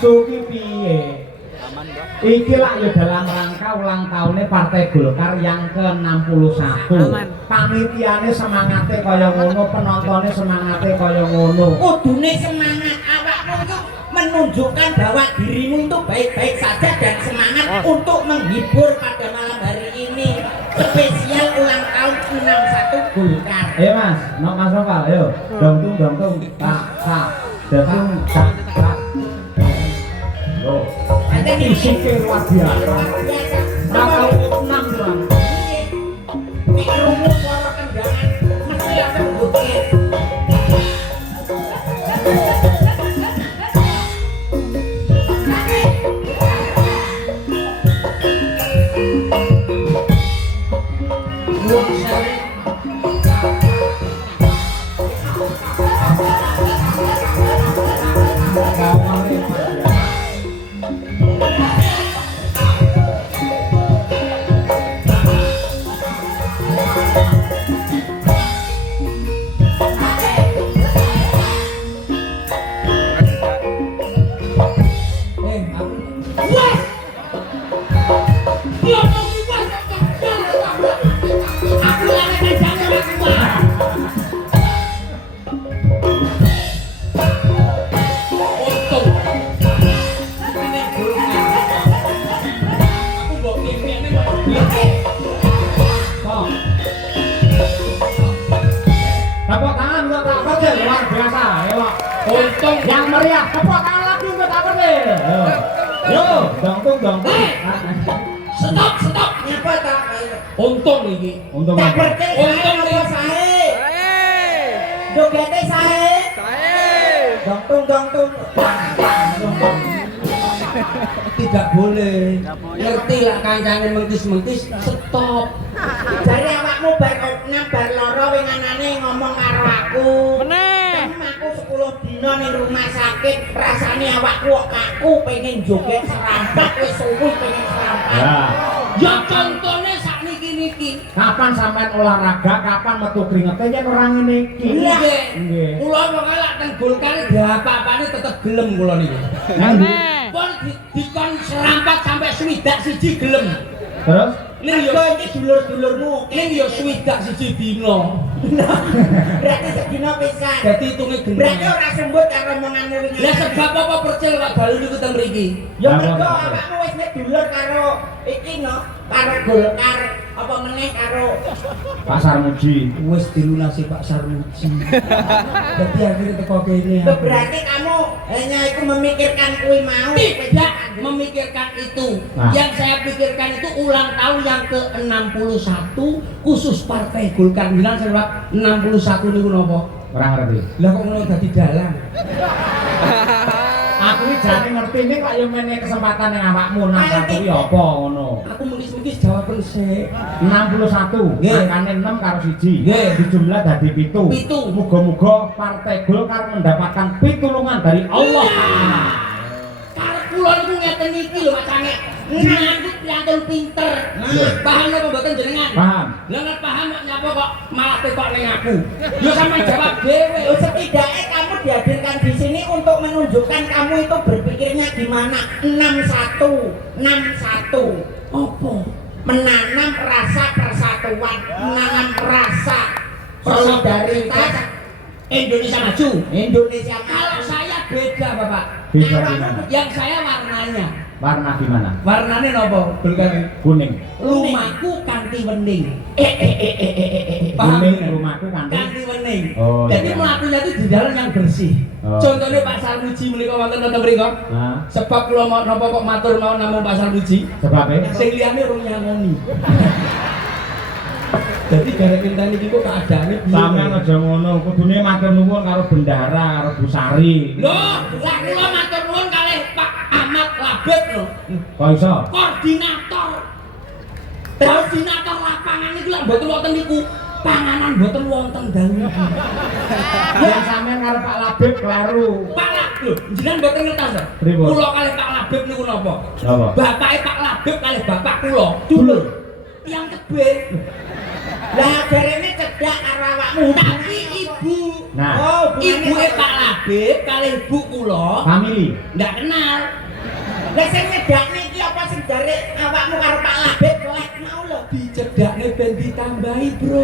Suki piye? Iki lak ya dalam rangka ulang tahunnya Partai Golkar yang ke-61. Panitiane semangate kaya ngono, penontonnya semangate kaya ngono. Kudune semangat awakmu itu menunjukkan bahwa dirimu itu baik-baik saja dan semangat untuk menghibur pada malam hari ini. Spesial ulang tahun 61 Golkar. Ayo Mas, nok Mas Noval, ayo. Dongtung, tak, datung, tak. Loh, ini sikir luar biasa. Bakal 6 Bang. Nek rumus suara kendaraan mesti akan bukit. yang meriah. Tepuk tangan lagi untuk apa deh? Yo, dongtung. Stop. Ngapa tak? Untung iki. Untung Tak apa? percaya untung apa sae? Jogete sae. Dongtung. Tidak boleh. Ngerti lah kancane mengkis-mengkis, stop. Jare awakmu bar bar lara winganane ngomong karo aku. Bener. Aku 10 dina ning rumah sakit, rasane awakku kok kaku pengen joget serampat wis suwi pengen serampat. Ya contohnya sakniki-niki. Kapan sampean olahraga, kapan metu kringete yen ora ngene iki. Nggih. Kula pokoke lak teng Golkar apa-apane tetep gelem kula niku. Pun dikon serampat sampai swidak siji gelem. Terus Ning yo iki dulur-dulurmu, ning yo swidak siji dina. Berarti sedina pisan. Dadi hitunge gendeng. Berarti ora sembut karo omongane wingi. Lah sebab apa percil kok dalu niku teng mriki? Ya mergo awakmu wis nek dulur karo iki no, karo Golkar apa meneh karo Pak Sarmuji Wis dilunasi Pak Sarmuji. Dadi akhirnya teko kene. berarti kamu hanya itu memikirkan kui mau. Tidak memikirkan itu. Nah. Yang saya pikirkan itu ulang tahun yang ke-61 khusus Partai Golkar. Bilang saya 61 niku napa? ora ngerti. Lah kok ngono dadi dalang. Aku iki jane ngerti ning kok yo meneh kesempatan ning awakmu nang aku iki apa ngono. Aku mengis-mengis jawaban sik. 61 Nggih. angkane 6 karo 1 Nggih. dijumlah dadi 7. Pitu. Muga-muga Partai Golkar mendapatkan pitulungan dari Allah. Karep kula niku ngeten iki lho macane. Nyambut piantun pinter. Paham apa mboten jenengan? Paham. Lah nek paham kok nyapa kok malah tekok ning aku. Yo sampean jawab dhewe. Oh, setidaknya kamu dihadirkan di sini untuk menunjukkan kamu itu berpikirnya gimana. 61 Apa? menanam rasa persatuan, menanam rasa solidaritas Indonesia maju. Indonesia. Kalau saya beda, Bapak. Bisa gimana? Yang saya warnanya. Warna gimana? Warnane napa? Golkar. Kuning. Rumahku kanthi wening. Kuning Paham? rumahku kanthi. Kanthi wening. Oh, Jadi iya. mlakunya itu di dalam yang bersih. Oh. Contohnya Pak Sarmuji menika wonten napa mriko? Nah, Sebab kula mau napa kok matur mau namung Pak Sarmuji. sebabnya Sing liyane urung nyangoni. Jadi garek inteni iki kok keadaane piye? sampean aja ngono, kudune matur nuwun karo bendara, karo Busari. Loh, lah kula matur nuwun kalih Pak Ahmad Labib lho. Kok iso? Koordinator. Koordinator lapangan iki lak mboten wonten niku. Panganan mboten wonten dalu. Yang sampean karo Pak Labib kleru. Pak Labib, lho, jenengan mboten ngertos to? Pripun? Kula kalih Pak Labib niku napa? Napa? Bapake Pak Labib kalih bapak kula. Dulur. Yang tebih. Lah jarene cedak karo awakmu. Tapi ibu. Nah, Oh, Ibuke Pak Labib kalih ibu kula family. ndak kenal. Lah sing nyedakne iki apa sing jare awakmu karo Pak Labib lek mau lho. Dicedakne ben ditambahi, Bro.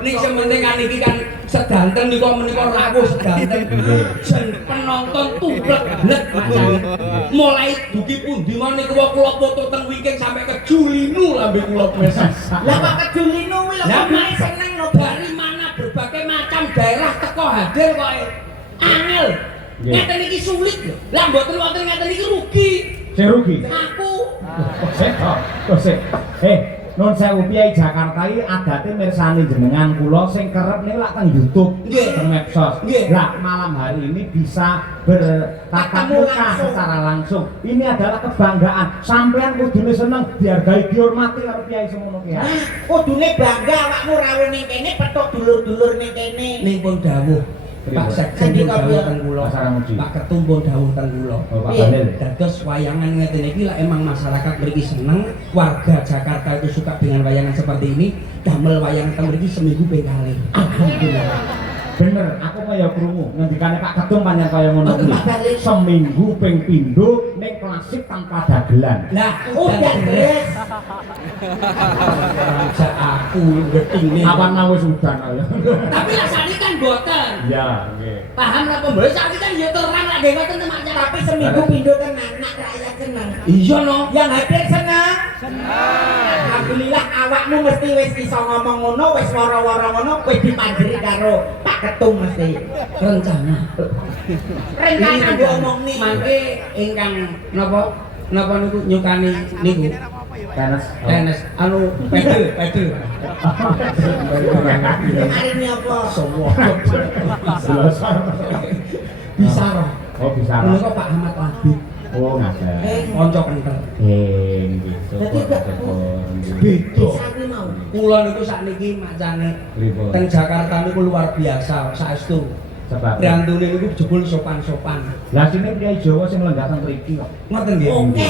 Ning sementing kan iki kan sedanten nika menika rawuh sedanten. Jen penonton tublek blek macane. Mulai dugi pundi mau niku kula foto teng Wiking sampai ke Julinu lambe kula meses. Lah kok kedulinu kuwi lho Lah kudune seneng lho. dari mana berbagai macam daerah teko hadir kok angel. Nggih. Ngeten iki sulit lho. Lah mboten wonten ngeten iki rugi. Sing rugi. Aku Kok sik. Nun sewu Piai Jakarta iki adate mirsani jenengan kula sing kerep niku lak teng YouTube, Nggih. teng medsos. Nggih. Lah malam hari ini bisa bertatap Ketemu muka langsung. secara langsung. Ini adalah kebanggaan. Sampean kudune seneng, dihargai, dihormati karo Piai semono ki. Nah, kudune bangga awakmu rawuh ning kene petuk dulur-dulur ning kene. ning pun dawuh Pak Sekjen pun dawuh teng kula, Pak Sarmuji. Pak Ketum pun dawuh teng kula. Oh, Pak Iya. Balil. Dados wayangan ngeten iki lah emang masyarakat mriki seneng, warga Jakarta itu suka dengan wayangan seperti ini, damel wayangan teng mriki seminggu ping kalih. Alhamdulillah. Bener, aku kaya krungu ngendikane Pak Ketum pancen kaya ngono Oh, kuwi. Pak Balil. Seminggu ping pindho ning klasik tanpa dagelan. Lah, Udah udah beres. Aja aku gedine. Apa mau udan ayo. Tapi lah sakit kan boten. Ya, nggih. Paham apa mbok sakit kan ya terang lek ngoten temaknya. Tapi seminggu pindho tenan, nak rakyat seneng. Iya no. Yang hadir seneng. Alhamdulillah awakmu mesti wis iso ngomong ngono, wis wara-wara ngono, wis dipanjeri karo Pak Ketum mesti. Rencana. Rencana ngomong nih. Mangke ingkang napa niku nyukani niku. Tenis anu pedel. Hari ini apa? Semua. Bisa roh. Oh, bisa. Menika Pak Ahmad Labib. Oh, ngaten. Kanca kenthel. Gitu. Jadi Beda. Sami mau. Kula niku sakniki macane Pripun? teng Jakarta niku luar biasa saestu. Sebab Brandune niku jebul sopan-sopan. lah sini Kiai Jawa sing lenggah teng mriki kok. Ngoten nggih. Oke.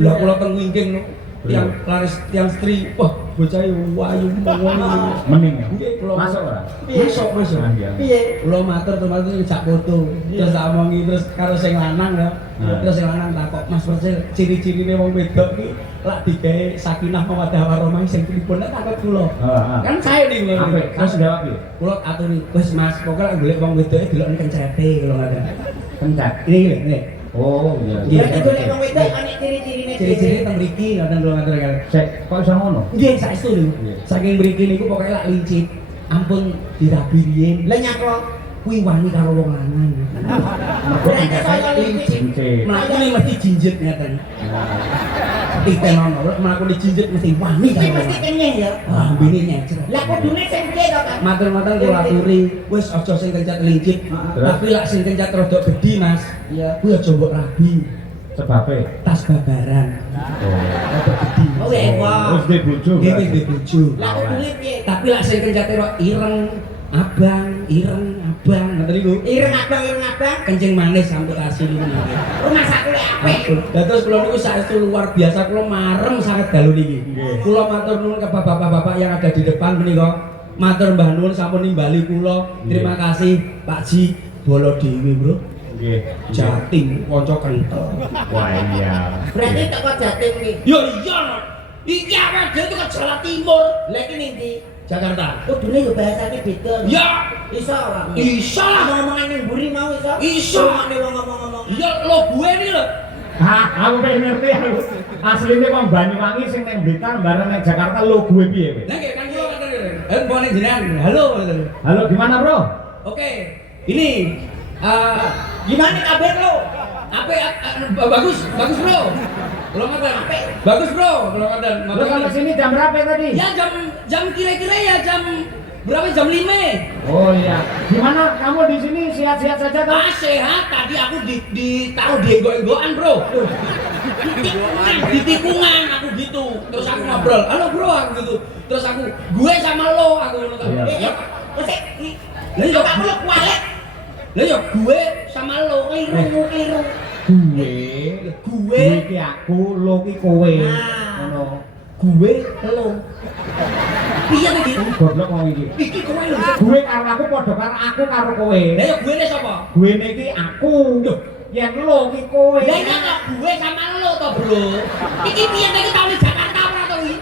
Lah kula teng wingking tiang laris tiang stri. Wah, bocah wayu ngono. Mending ya. Nggih, kula Masuk ora? Masuk. Ah, iya. Piye? Kula matur terus ngejak foto. Terus tak omongi terus karo sing lanang ya. Nah. Terus sing lanang takok, "Mas Persil, ciri-cirine wong wedok iki lak digawe sakinah mawaddah warahmah sing pripun?" Nek takut kula. Heeh. Kan saya ning ngono. Apik, terus jawab piye? Kula aturi, "Wis Mas, pokoke golek wong wedoke delok kencete kula ngaten." Pencet. Ini. Oh, iya. Iya. Berarti golek wong wedok ana ciri-cirine. Ciri-ciri teng mriki ngoten kula ngatur kan. Sek, kok iso ngono? Nggih, saestu lho. Iya. Saking mriki niku pokoke lak lincip. Ampun dirabi riyin. Lah nyapa? Kuwi wani karo wong lanang. Berarti saya lincip. Pencet. Mlakune mesti jinjit ngeten. Ikan ono, mlakune jinjit mesti wani Kuwi karo wong mesti lanang. kenyeh ya. Ah, mbene nyecer. Lah kudune sing piye to, Kan? Matur-matur kula aturi, wis aja sing kencet lincip. Tapi lak sing kencet rada gedhi, Mas. Iya. Kuwi aja mbok rabi. Sebabe. Tas babaran. Oh. Rada gedhi. Oh, ewa. Wis duwe bojo. Nggih wis duwe bojo. Lah kudune piye? Tapi lak sing kencet kok ireng, abang, ngoten niku. Ireng abang. Kencing manis amputasi niku. Rumah sakit apik. Lah terus kula niku saestu luar biasa, kula marem sangat dalu niki. Nggih. Kula matur nuwun ke bapak-bapak yang ada di depan menika. Matur mbah nuwun sampun nimbali kula. Terima kasih Pak Ji Bolo Dewi, Bro. Nggih. Jatim kanca kenthel. Wah, iya. Berarti teko Jatim iki. Yo iya. No. Iki awake dhewe teko Jawa Timur, Lah iki ning ndi? Jakarta. Kudune yo bahasane beda. Ya, Iso ora? iso lah. Ngomong-ngomongan ning mburi mau iso? Iso. Ngomongane wong ngomong-ngomong. Ya lo gue ini lho. Hah, aku pengen ngerti aku. Asline kok Banyuwangi sing ning Blitar bareng ning Jakarta lo gue piye kowe? Lah kan kula ngaten lho. Mbone jenengan. Halo. Halo, gimana, Bro? Oke. Ini Gimana kabar lo? bagus bro. Belum ngaten. Bagus bro, belum ngaten. Lo sampai sini jam berapa tadi? Ya jam kira-kira ya jam berapa? Jam 5. Oh iya. Gimana kamu di sini sehat-sehat saja toh? Ah sehat. Tadi aku ditaruh di enggo-enggoan bro. Di tikungan aku gitu. Terus aku ngobrol. Halo bro aku gitu. Terus aku gue sama lo aku ngono kan. Iya. Wes Lah yo kamu lo kualet. Lah yo gue sama lo Kliru. Gue iki aku, lo ki kowe. Nah. Ngono. gue lo. Piye iki? Goblok ngomong iki. Iki kowe lho. Gue karo aku padha karo aku karo kowe. Lah yo gue ne sapa? Gue niki aku. Yen lo ki kowe. Lah iya kok gue sama lo to, Bro. Iki piye iki tau di Jakarta ora to iki?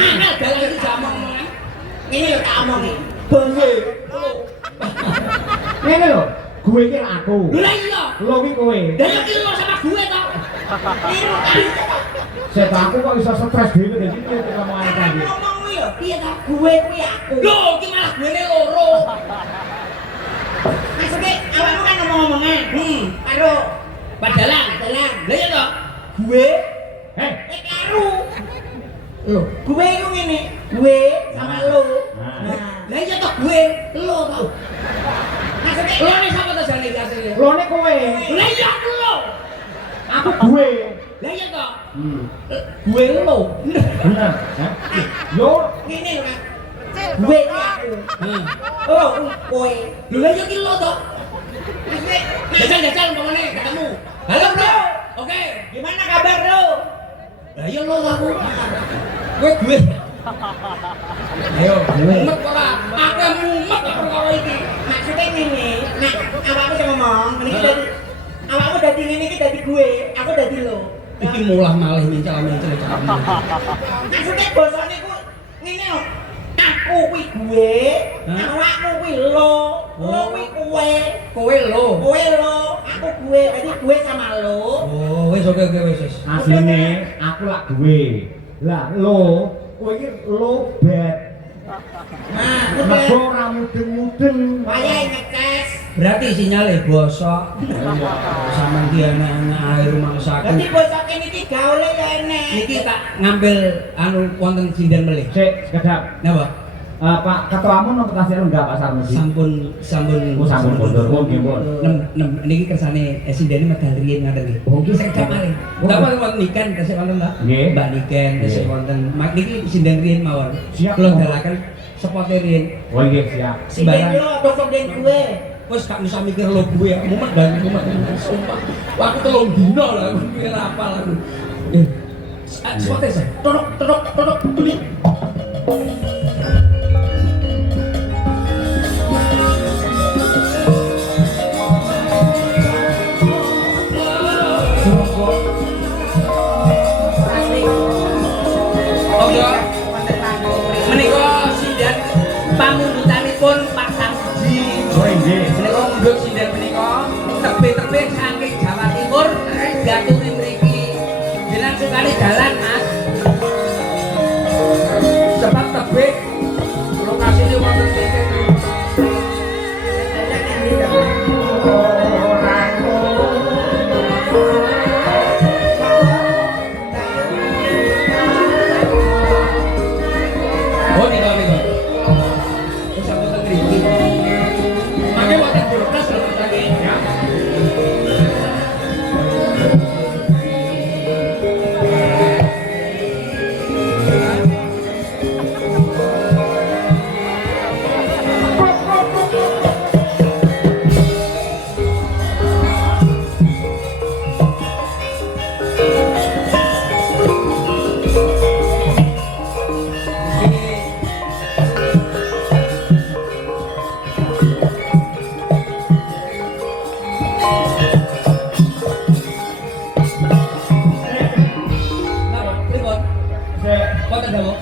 Angel dalan iki jamong ngomongan. Ini lo tak omongi. Gue lo. Ngene lho, gue iki aku. Lah iya. Lo ki kowe. Lah yo iki lo sama gue to. Kliru kan. Set aku kok iso stres dhewe dadi piye kamu ae tadi. Ngomong yo piye ta gue kuwi aku. Loh, iki malah gue ne loro. Maksudnya awakmu kan ngomong-ngomongan. Karo Padalan. dalan. Lah iya to. Gue Karo lo. gue iku ngene. Gue sama lo. Nah. Lah iya to gue lo to. Maksudnya Lo ne sapa to jane iki asline? Lo ne kowe. Lah iya aku lo. Aku gue. Lah iya to. Gue lo. Bener. Hah? Yo, ngene lho kan. Gue iki aku. Oh, kowe. Lho lah iya ki lo to. Maksudnya Jajal umpamane ketemu. Halo bro. Oke. gimana kabar lo? Lah iya lo aku. Gue. Ayo, mumet ora. Aku mumet perkara iki. Maksudnya ngene. Nah, awakmu sing ngomong, niki dadi awakmu dadi ngene iki dadi gue, aku dadi lo. iki mulah malih mencel-mencel. Maksudnya bosone ku ngene lho. Aku kuwi gue, awakmu kuwi lo kuwi kowe. Kowe lho. Kowe lo, aku gue, berarti gue sama lo. Oh, wis oke wis. Asline aku lak duwe. Lah lo, kowe iki lo bet. Nah, Mergo ora mudeng-mudeng. wayahe ngecas. Berarti sinyale bosok. Sampeyan ki anak-anak ae rumangsaku. Berarti bosok niki gaule ya enek. Niki tak ngambil anu wonten sinden melih. Sik, sekedap. Napa? Pak ketuamu nopo tasih enggak Pak Sarmuji? Sampun Oh, sampun mundur. Oh, nggih, pun. Niki kersane sindene medal riyen ngaten nggih. Oh, nggih, Sekedap malih. Ndak wonten niken tesih wonten Mbak. Nggih. Mbak niken tesih wonten. Niki sinden riyen mawon. Siap, Kula Mbak. dalaken sepote riyen. Oh, nggih, siap. Sindeng lo apa sindeng gue? Wes gak bisa mikir lo gue ya, mumet dan mumet sumpah. Wah, aku telung dino lah, aku mikir apa lah aku. Sepote saya, todok, beli. Oh ya, menika sinden pamundutanipun Pak Sarmuji. Oh, nggih. Menika mundhut sinden menika tebih-tebih saking Jawa Timur datune mriki. Jenengan sukani dalan, Mas. Sebab tebih lokasine wonten titik. Oh, nika. Wis aku teng mriki. Mangke wonten buruknas lho tadi ya.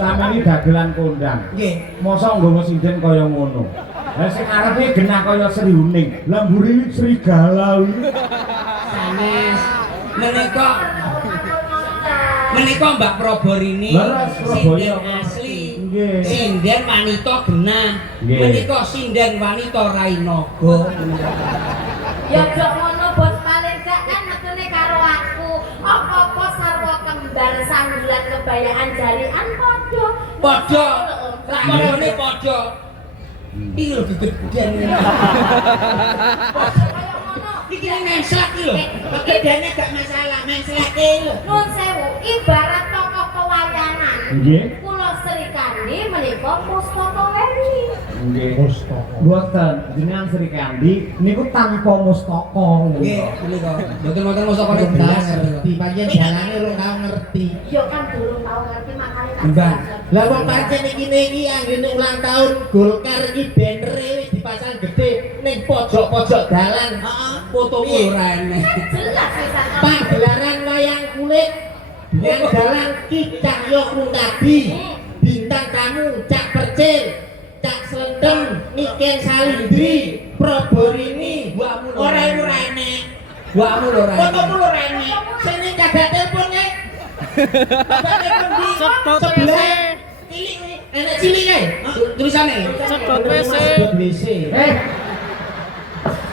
Sampe iki dagelan kondang. Nggih. Mosok nggawa sinden kaya ngono. Lah sing arepe genah kaya Sri Uning. Lah mburi serigala kuwi. Sanes. Menika Mbak Proborini Leres Surabaya. sinden asli. Nggih. Sinden wanita genah. Nggih. Menika sinden wanita Rainaga. Ya jok ngono bos paling gak kan metune karo aku. Apa-apa sarwa kembar sanggulan kebayaan jarian padha. Padha. Lakone padha. Iki lho gegedan. Padha kaya ngono. Iki nengslak iki lho. Pekerjaannya gak masalah, masalahnya lo. Nun sewu ibarat tokoh pewayangan. Nggih. Kula Sri Kandi menika pustaka weni. Nggih. Mustaka. Mboten, jenengan Sri Kandi niku tanpa mustaka. Nggih, menika. Mboten wonten mustaka nek Belas ngerti, pancen jalane lo tau ngerti. Yo kan durung tau ngerti makane tak Mbak. jelasen. Lah wong pancen iki anggene ulang tahun Golkar iki banere wis dipasang gede ning pojok-pojok dalan. Heeh, Foto Piye? ora enek. Jelas pisan. Pagelaran wayang kulit yang dalang Ki Cahyo Kuntadi. Bintang tamu Cak Percil, Cak Slendem, Niken Salindri, Proborini, ora enek. Wamu lho ora. Fotomu lho rene. Sini kagak telepon nek. Kagak telepon di sebelah. Cilik enek cilik kae. Tulisane. Sedot WC.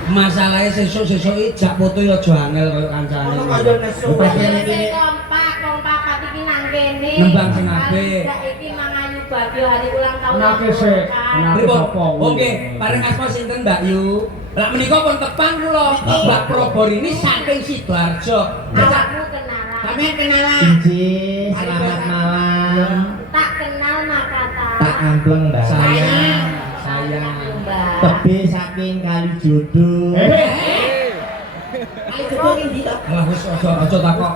Masalahnya sesuk-sesuk iki jak foto ya aja angel koyo kancane. Kaya nesu. Sing kompak, wong papat iki nang kene. Nembang sing apik. Sak iki mangayu bagyo hari ulang tahun. Nake sik. Nake Pripun? sapa? Oke, bareng asma sinten Mbak Yu? Lah menika pun tepan kula. Mbak Proborini saking Sidoarjo. Awakmu kenalan. Sampeyan kenalan. Cici, selamat malam. Tak kenal Makata. Tak ampleng, Mbak. Sayang. Mbak. Tebe saking Kalijodo. Ayo coba iki to. Alah wis aja takok.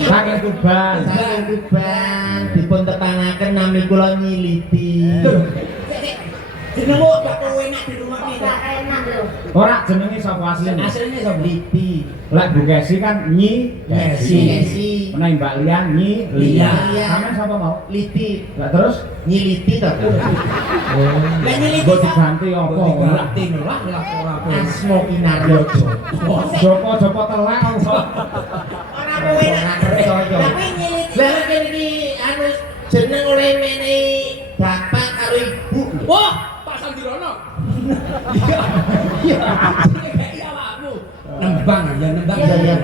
Saking Tuban. Saking Tuban dipun tepanaken nami kula Nyiliti. Jenengmu kok kowe enak di rumah iki. Gak enak lho. Ora jenenge sapa asline? Aslinya sop Liti. Lek Bu Kesi kan Nyi Kesi. Menawi Mbak Lian Nyi Lia. Sampeyan sapa mau? Liti. Lah terus Nyiliti to. Lah nyiliti mbok diganti apa? Diganti lah ora apa. Asmo Kinaryo Joko telek apa? ora kowe enak. Tapi nyiliti. Lah kene iki anu jeneng oleh mene bapak karo ibu. Wah, Pak Sandirono. Iya. Iya awakmu. Nembang ya, nembang Iya, iya.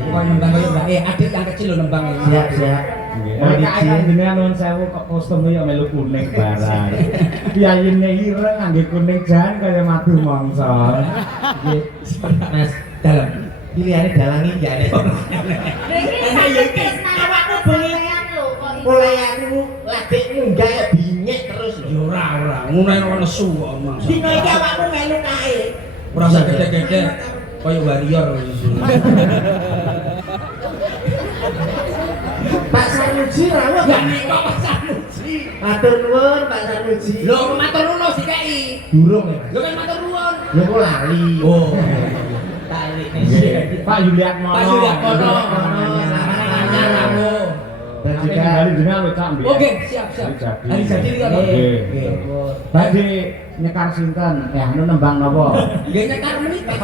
Bukan nembang ya, Mbak. Adik yang kecil lo nembang ya. Siap, siap. Nah, kan jenengan nuwun sewu kok kostum ya melu kuning barang. Piyayine ireng ngangge kuning jan kaya madu mangsa. Nggih. Mas, dalam pilihane dalangi jane. Ini ya, sakit awakmu bengi bengi. lho kok iso. Mulai aku lagi munggah ya binyek terus Ya lho. ora, ngono ora nesu kok mangsa. Dino iki awakmu melu kae. Ora usah gede-gede. Kaya warrior iki. Pak Sanusi rawuh. Ya nika Pak Sanusi. Matur nuwun Pak Sanusi. Lho matur nuwun dikeki. Durung ya, Mas. Lho kan matur nuwun. Ya kok lali. Oh. Tali Pak Yuliat Mono. Pak Yuliat Mono. Namanya Ramo. Dan Juga juga hari jenengan lo cak mbek. Oke, siap. Hari jadi lihat. Nggih. Badhe nyekar sinten? Anu nembang napa? Nggih nyekar menika.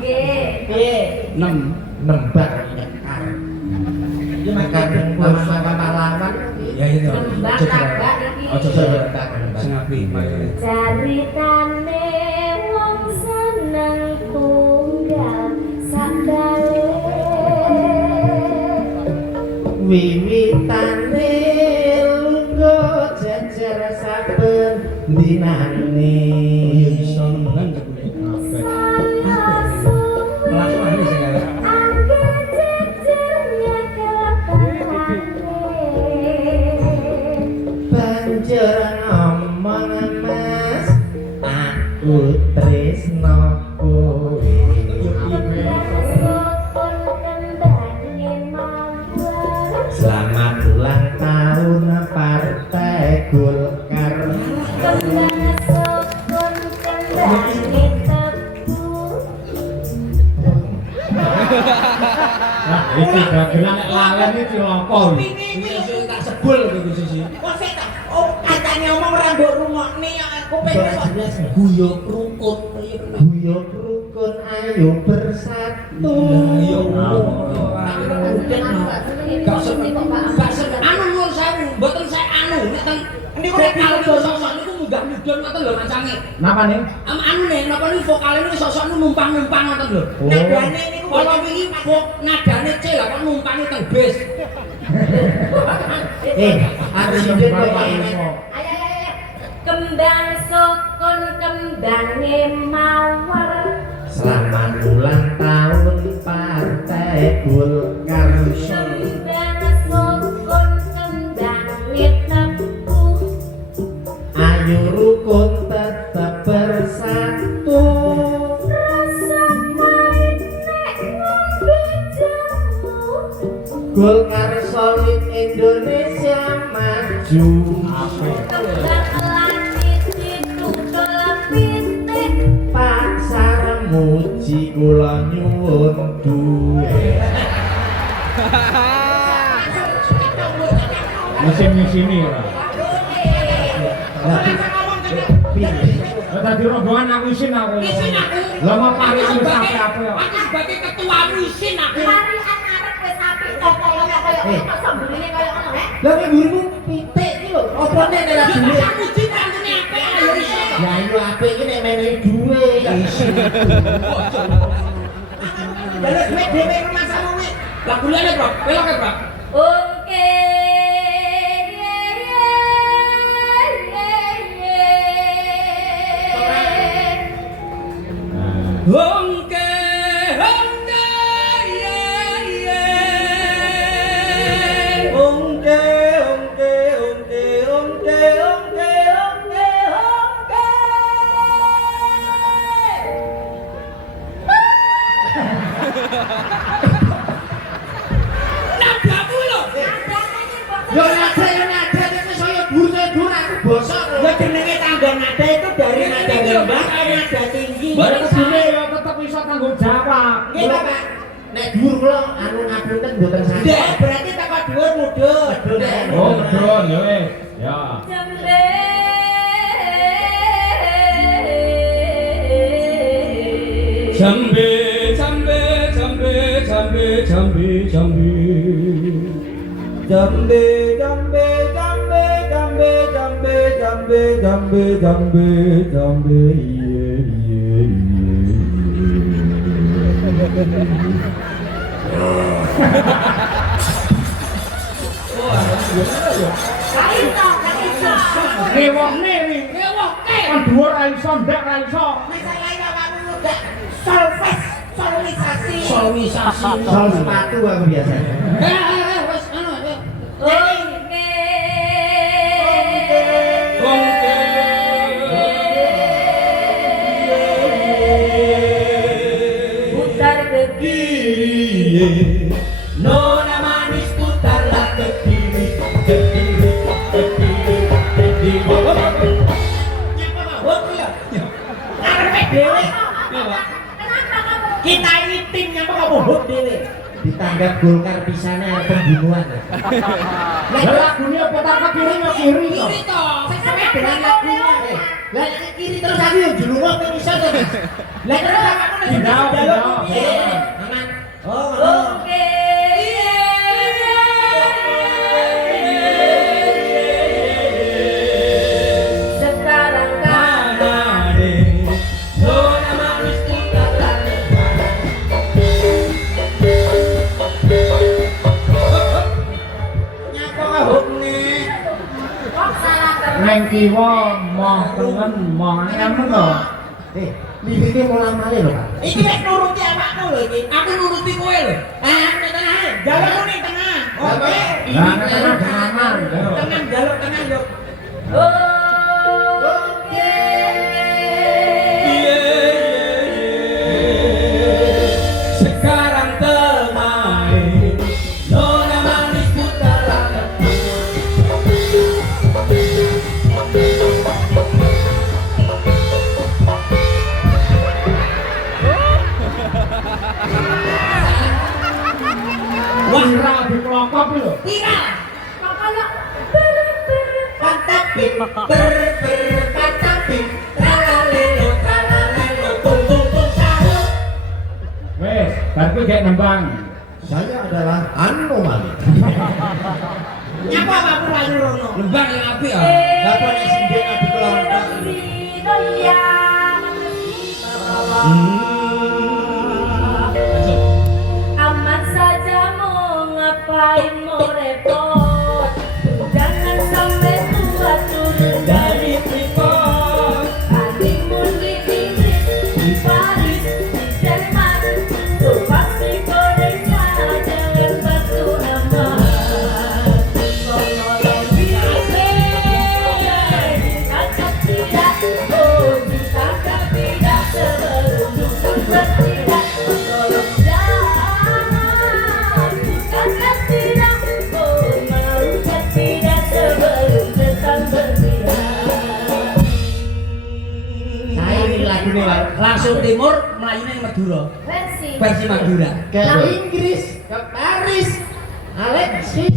Nggih. piye? Nembak nyekar. Iki makan sama pahlawan. Ya itu. Nembang kagak iki. Ojo Nembak. sing apik. Caritane wong seneng tunggal sandale. Wiwitane lungguh jejer saben dinane. Iso nembang jebule. Langsung aja sing kaya. Banjur ngomong Mas, aku tresno kowe. Selamat ulang tahun Partai Golkar. Nah, iki dagelan nek lalen iki cilaka. Iki tak sebul kowe sisi. Kok sik tak kancane omong ora mbok rungokne ya kuping kok. Guyub rukun, guyub rukun, ayo bersatu. Ayo. Gak seneng kok Pak. Gak seneng. Anu nyuwun sewu, mboten saya anu nek teng Niku vokal nek niku sosok niku munggah mudhun ngoten lho mancange. Napa nih? Anu nih, napa niku vokal niku sosok niku numpang-numpang ngoten lho. nadane niku Kalau wingi kok nadane C lah kok numpangi teng bis. Aku sendiri kok enak. Ayo. Kembang sukun kembange mawar. Selamat ulang tahun Partai Golkar. Kembang sukun kembange tebu. Ayo rukun tetap bersatu. Rasa pahit nek ngombe jamu. Golkar solid Indonesia maju. Kembang langit ditutul pitik. Pak Sarmuji kula nyuwun duwe. Musim-musimi ora. Lah piye? Lah tadi rombongan aku isin aku. Isin aku. Lah mau pari wis sampe apa ya? Aku sebagai ketuamu isin aku. Hari arep wis apik kok kaya sambeline kaya ngono he. Lah nek gurimu pitik iki lho, opo nek ora Ya duwe? aku ditangane apik ayo isin. Ya iyo apik iki nek menehi duwe. Lah duit dhewe rumah sama kuwi. Lah kuliahnya bro, belok ya bro. Oke. Hongke, hongke, ye, ye. Ongke ongke ongke ongke ongke ongke ongke. Nadamu lho. Yo nada iki saya buru-buru aku bosok. Ya jenenge tangga Mbak nada tinggi. Bae kudune ya tetep iso tanggung jawab. Nggih, Bapak. Nek dhuwur kula anu ngapunten mboten saged. Dek, berarti teko dhuwur mudhun. Oh, medhun ya wis. Ya. Jambe Jambe, jambe, jambe, jambe, jambe, jambe. Jambe, jambe, jambe, jambe, jambe, jambe, jambe, jambe, jambe, iye, iye, Rewokne wi. Rewokne. Kan dhuwur ra iso, ndak ra iso. Masalahnya awakmu udah solves, solmisasi. Solmisasi. Sol sepatu aku biasanya. Wes anu ya. Oke. Putar ke Kiri, nona manis putarlah ke kiri, ke kiri, ke kiri, ke kiri. Nyapa mabuk ya? Karepe dhewe. Kenapa kamu? Kita ini tim nyapa kamu huk dhewe. Ditanggap Golkar pisane arep pembunuhan. Lah lagune putar ke kiri ya kiri to. Kiri toh, sesuai dengan lagunya. Lah nek kiri terus aku yo julungan ning iso to, Mas. Lah terus awakmu nek Tidak, jaluk tidak. piye? Aman. Oke. Sekarang kan Nona manis putarlah ke Nyapa huk nih? kok salah terus? Neng kiwa moh tengen moh ngamen to. Lirike mulang malih lho, Pak. Iki wis nuruti awakmu lho iki. Aku nuruti kowe lho. Ning tengah. Jalukmu ning tengah. Oke. Lah nek tengah jangan. Tengah jaluk tengah yuk. Oke. Sekarang kemarin nona manis putarlah ke Wah ra dikelokop lho. Viral. Pokoknya Pantapin. Pantapin. Tralalelo tralalelo tung tung tung sahur. Wes, bar kuwi gek nembang. Saya adalah anomali. Nyapa awakmu lalu rono? lembang yang api ya. Bapak nek sindek adu kelompok. Aman saja mau ngapain mau repot. Jangan sampai tua turun dari tripod. Honeymoon di Inggris, di Paris, di Jerman. Tuh pasti Korea dengan batu amat. Ngomong bisa ditangkap tidak, oh ditangkap tidak sebelum dukun bertindak. Tolong jangan ditangkap tidak, oh malukan tidak sebelum setan bertindak. Saya ini lagune langsung timur melayune ning Madura. Versi Madura. Ke Inggris, ke Paris. Alexis.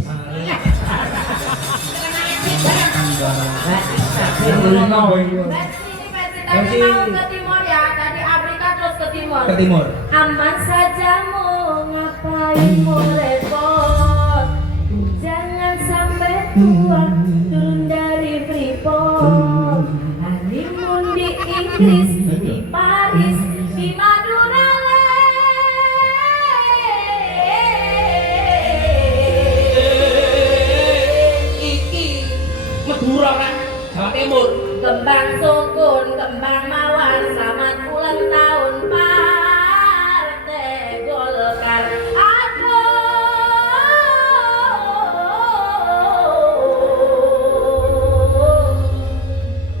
Lino iki. Versi ini versi tadi mau ke timur ya, tadi Afrika terus ke timur. Ke timur. Aman saja mau ngapain mau repot. Jangan sampai tua turun dari Freeport. Honeymoon di Inggris, di Paris, di Madura. Iki Madura kan Jawa Timur. Kembang sukun, kembang mawar, selamat ulang tahun Partai Golkar. Aku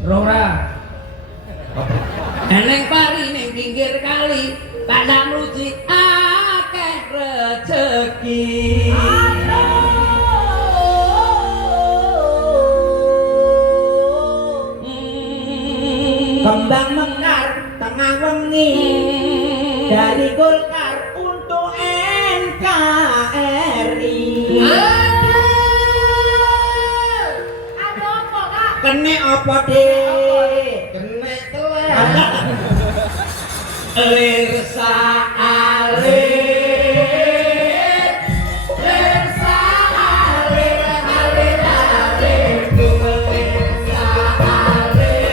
Rora. Eneng pari ning pinggir kali, pada muji akeh rezeki. Kembang wengi dari Golkar untuk NKRI. Aduh apa kak? Kene apa dek? Kena telat. Lirsa alir, lirsa alir, alir alir, lirsa alir,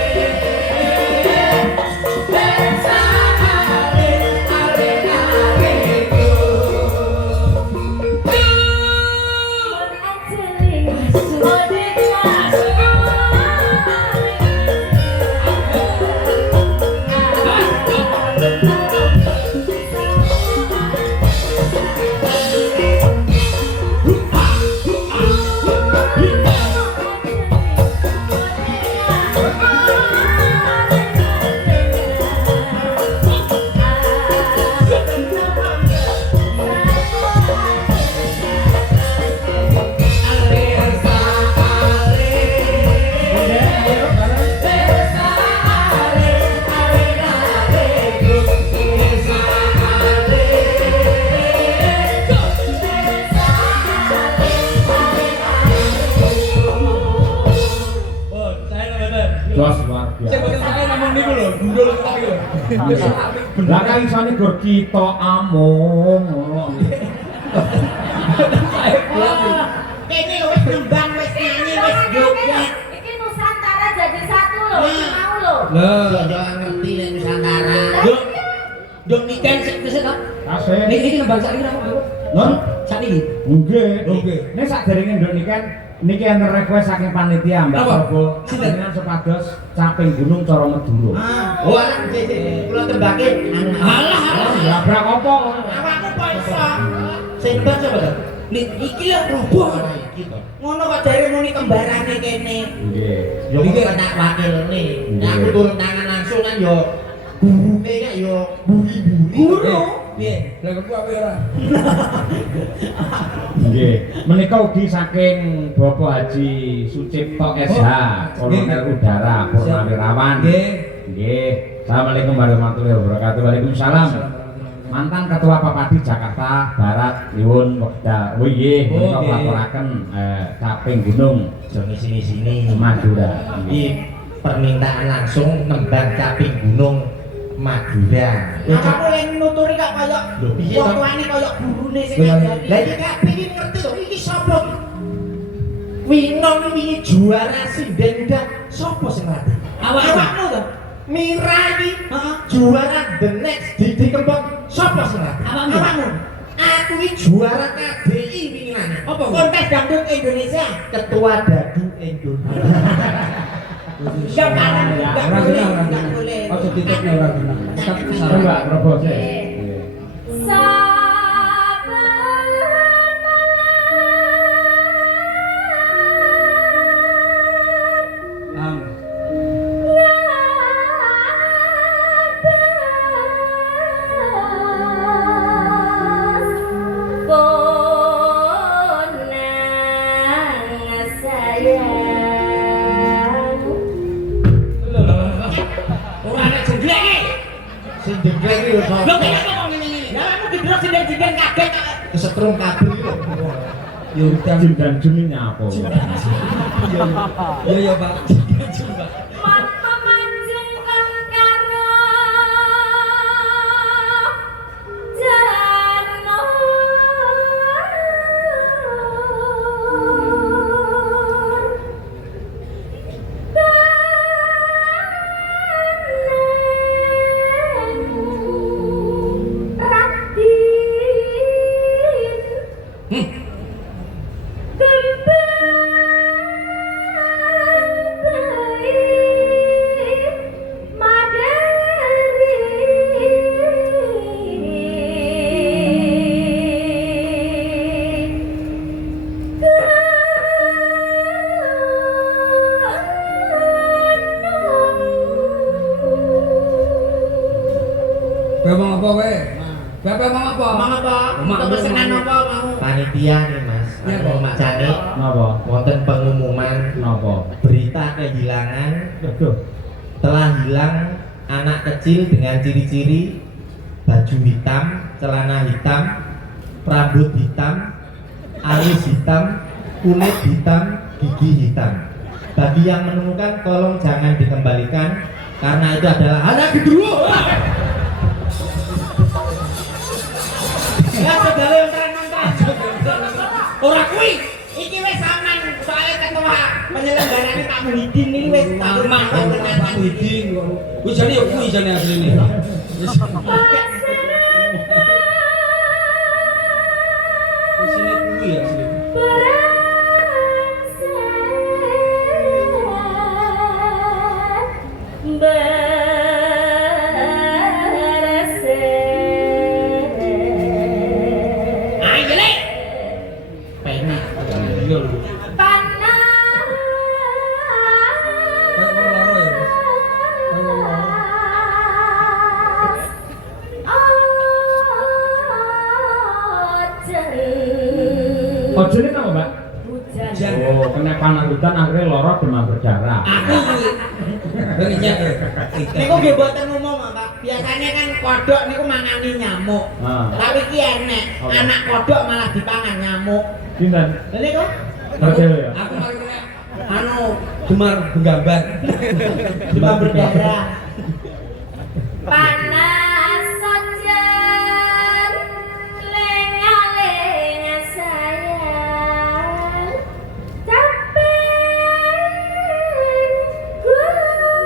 lirsa alir, alir alir. Jos luar biasa. Coba saya ngomong niku lho, gundul kok iki lho. Lah kan isane gur kita amung ngono. Kene lho wis nembang wis nyanyi wis joget. Iki Nusantara jadi satu loh, mau loh. Lah, Jangan ngerti nek Nusantara. yo. Yo niken sik wis ta. Asik. Niki nembang sak iki napa? Nun, Sakniki. nggih. Nggih. Nek sakderenge nduk niken niki enten request saking panitia Mbak Apa? Prabu. Sinten? Jenengan supados caping gunung cara Madura. Oh, anak sik kula tembake. Alah, Labrak apa? Awakmu kok iso? Sing bang sapa to? Iki lho roboh. Iki to. Ngono kok jare muni kembarane kene. Nggih. Yo Iki- kok tak wakilne. Nek aku Iya. turun tangan langsung kan yo gurune kak yo buri-buri. Guru. piye? Lah kok apa ora? Nggih. Menika ugi saking Bapak Haji Sucipto SH, Kolonel Udara Purnawirawan. Nggih. Nggih. Assalamualaikum warahmatullahi wabarakatuh. Waalaikumsalam. Mantan Ketua Papadi Jakarta Barat nyuwun wekdal. Oh nggih, menika nggih. nglapuraken caping gunung Jangan sini-sini. Madura. Ini permintaan langsung nembang caping gunung Madura. Awakmu yang nuturi kok kaya Lho, piye to? wong-wonge kaya gurune sing Lho, ngajari. Lah iki kabeh iki ngerti lho, iki sapa iki? Winong iki juara sinden dan sapa sing latih? Awakmu to? Mira iki Heeh. juara the next Didi Kempot sapa sing latih? Awakmu. Aku iki juara KDI winginane. Apa? Kontes dangdut Indonesia. Ketua Dadu Indonesia. Enggak parah, enggak Ora boleh, kena, ora enggak kena. boleh. Ojo ditutne ora kena. Sak Sareng sareng. Mbak Prabu. Am. Ora nek jenglek iki. Sing jeglek iki lho Lho sapa? kok ngomong ngene iki? Ya awakmu didrok sinden-sinden kaget. Kesetrum kabel iki lho. Ya udah. Jin dan Jun ini apa? Ya ya Pak. Coba. Ngomong apa wae? Bapak ngomong apa? Ngomong apa? Ngomong Untuk pesanan ngomong. apa mau? Panitia nih Mas. Ya, Anu Mak Cani Napa? wonten pengumuman Napa? berita kehilangan Aduh. telah hilang anak kecil dengan ciri-ciri baju hitam, celana hitam, rambut hitam, alis hitam, kulit hitam, gigi hitam. Bagi yang menemukan tolong jangan dikembalikan karena itu adalah anak kedua. Ya saudara yang terang-terang. Ora kuwi. Iki wis aman soalnya ketua penyelenggaranya Pak Muhyiddin ini wis Aman Pak Muhyiddin. Wis jane yo kuwi jane asline. Wis sini kuwi asline. Iya lho. Ojo ini apa, Mbak? Hujan. Oh, kena panas hutan akhirnya lorot demam berdarah. Aku kuwi. Bengnya. Niku nggih boten umum, Pak. Biasanya kan kodok niku mangani nyamuk. Ah. Tapi ki enek, Apa? anak kodok malah dipangan nyamuk. Pinten? Lha niku Percaya ya? Aku paling kena anu gemar menggambar. demam berdarah. Panas hujan, lenga-lenga sayang, capek gunung.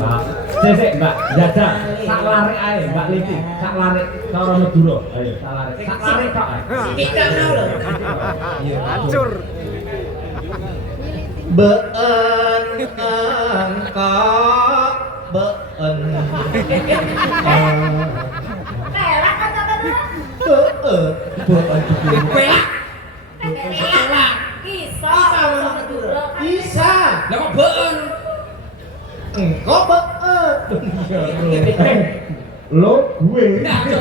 Lah, sik Mbak, jajal. Sak lare ae, Mbak Liti. Sak lare cara Madura. Ayo, sak lare. Sak lare tok ae. Kita mau lho. Been engkau been Pelak kata-kata. Pelak. Pelak. Kisah sama Madura. bisa Lah kok beun? engkau been Lo gue. Nah, aja.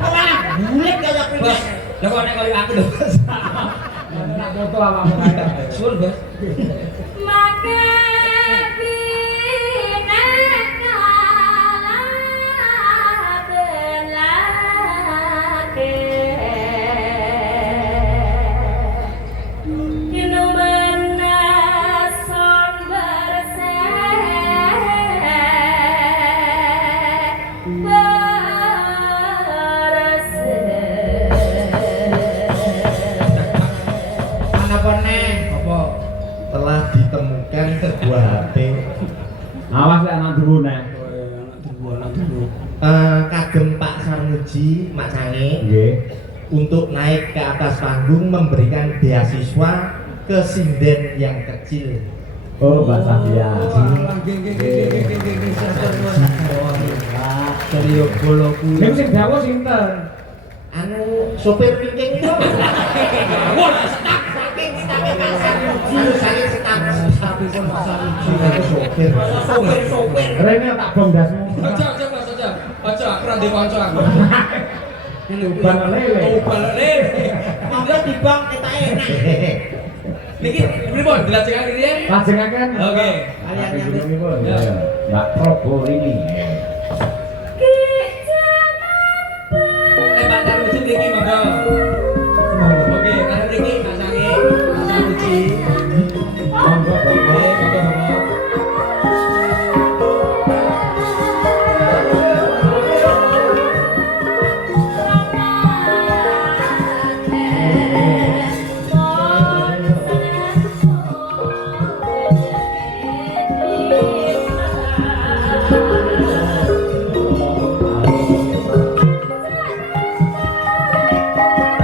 Malah bulet kaya Bos, kuwi. lah kok nek koyo aku lho. Tak foto awakmu kae. Suwun, Bos. Maka bineka belake Inu menason Apa neh? Apa? telah ditemukan sebuah HP Awas lek anak dulu nek. Anak dulu. kagem Pak Sarmuji Mak Cange Nggih. untuk naik ke atas panggung memberikan beasiswa ke sinden yang kecil. Oh, Mbak Safia. Dari Yogolo kuwi. Ning sing dawa sinten? Anu sopir pingking itu. Wah, setak. Saking stake pasar muji. Anu saking setap tapi pun Pak Sarmuji itu sopir. Sopir-sopir. Rene tak bom dasmu. Aja, Mas, aja. Aja, aku ra ndek kanca aku. Uban lele. Oh, bal lele. Monggo dibang kita enak. Niki pripun dilajengaken riyen? Lajengaken. Oke. Kalian yang Pripun? Ya. Mbak Probolini. Pak Tarmuji mriki monggo. Oke, kalian mriki Mas Sange, Mas Tarmuji. Monggo, Oke, Bapak. monggo. Thank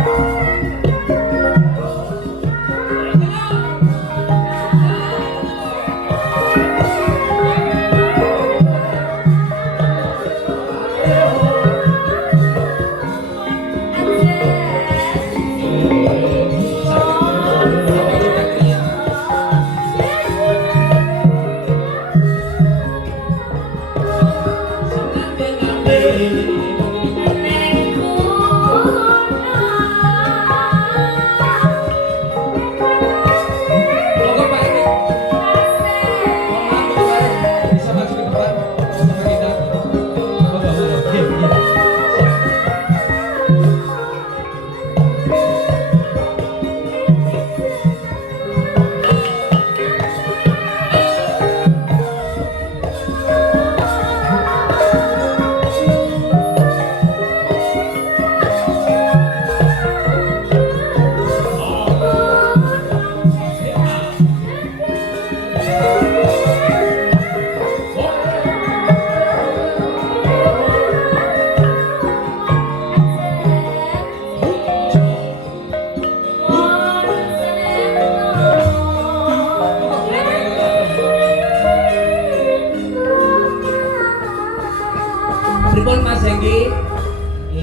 Pripun Mas Hengki?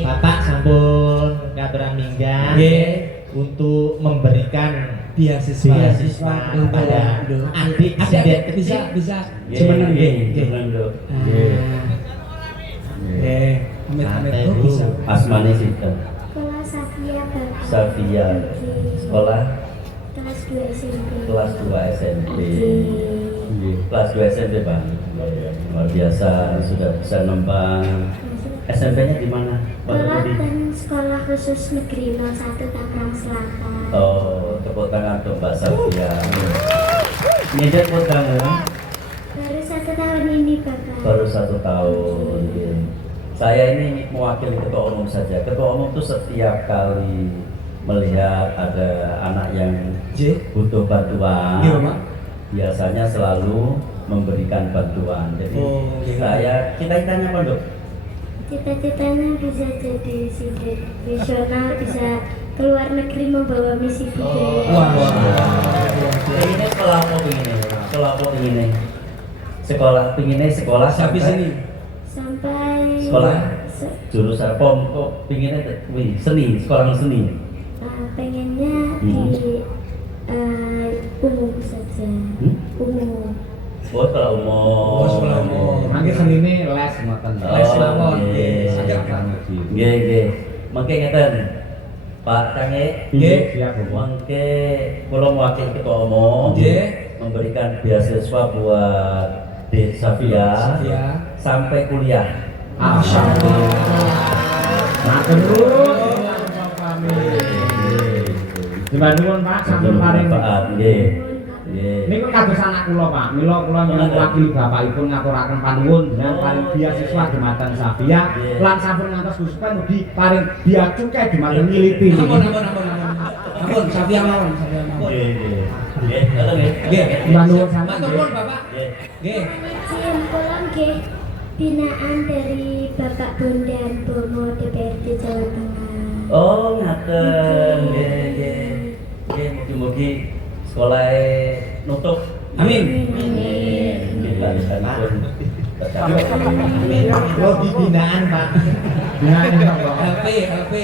Bapak sampun katurang minggah untuk memberikan beasiswa kepada adik Adik bisa semeneng nggih. Amit-amit bisa. Asmane sinten? Sekolah Safia Bapak. Safia. Sekolah Kelas 2 SMP. kelas 2 SMP. Kelas 2 SMP, Pak. Luar biasa sudah bisa nembang. SMP-nya di mana? Kelaten Sekolah Khusus Negeri 01 Tangerang Selatan. Oh, tepuk tangan untuk Mbak Safia. Nyedek pun kamu Baru 1 tahun ini Bapak. baru 1 tahun. Saya ini mewakili ketua umum saja. Ketua umum itu setiap kali melihat ada anak yang butuh bantuan, Iya, Pak. biasanya selalu memberikan bantuan. Jadi saya cita-citanya apa, Dok? Cita-citanya bisa jadi sidet visional, bisa keluar negeri membawa misi budaya. Ini sekolah apa begini? Sekolah apa begini? Sekolah Sampai sini. Sampai Sekolah jurusan pom kok pinginnya seni, sekolah seni. pengennya di umum saja. Umum. Oh, sekolah umum. Sekolah umum. Mangke senine les ngoten. Les mawon. Nggih. Nggih, nggih. Mangke ngeten. Pak Cange, Nggih. Siap, Bu. mangke kula mewakili ketua umum Nggih. memberikan beasiswa buat Dek Safia sampai kuliah. Matur nuwun. Dibantuan Pak sampun paring. Pak, nggih. Nggih. Niku kados anak kula Pak. Mila kula nyuwun wakili bapakipun ngaturaken panuwun dengan paring beasiswa dumateng Safia lan sampun ngantos Gusupan ugi paring bea cukai dumateng Militi. Ampun, Safia mawon. Nggih, nggih. Nggih, ngoten nggih. Nggih. Dibantuan sampean. Matur nuwun, Bapak. Nggih. Nggih. Izin pulang ke binaan dari Bapak Bondan Bomo DPRD Jawa Tengah. Oh, ngaten. Nggih, nggih. Nggih, mugi-mugi sekolah nutup. Amin. Nggih, lanjutipun. Lo di binaan Pak. Binaan Pak. LP.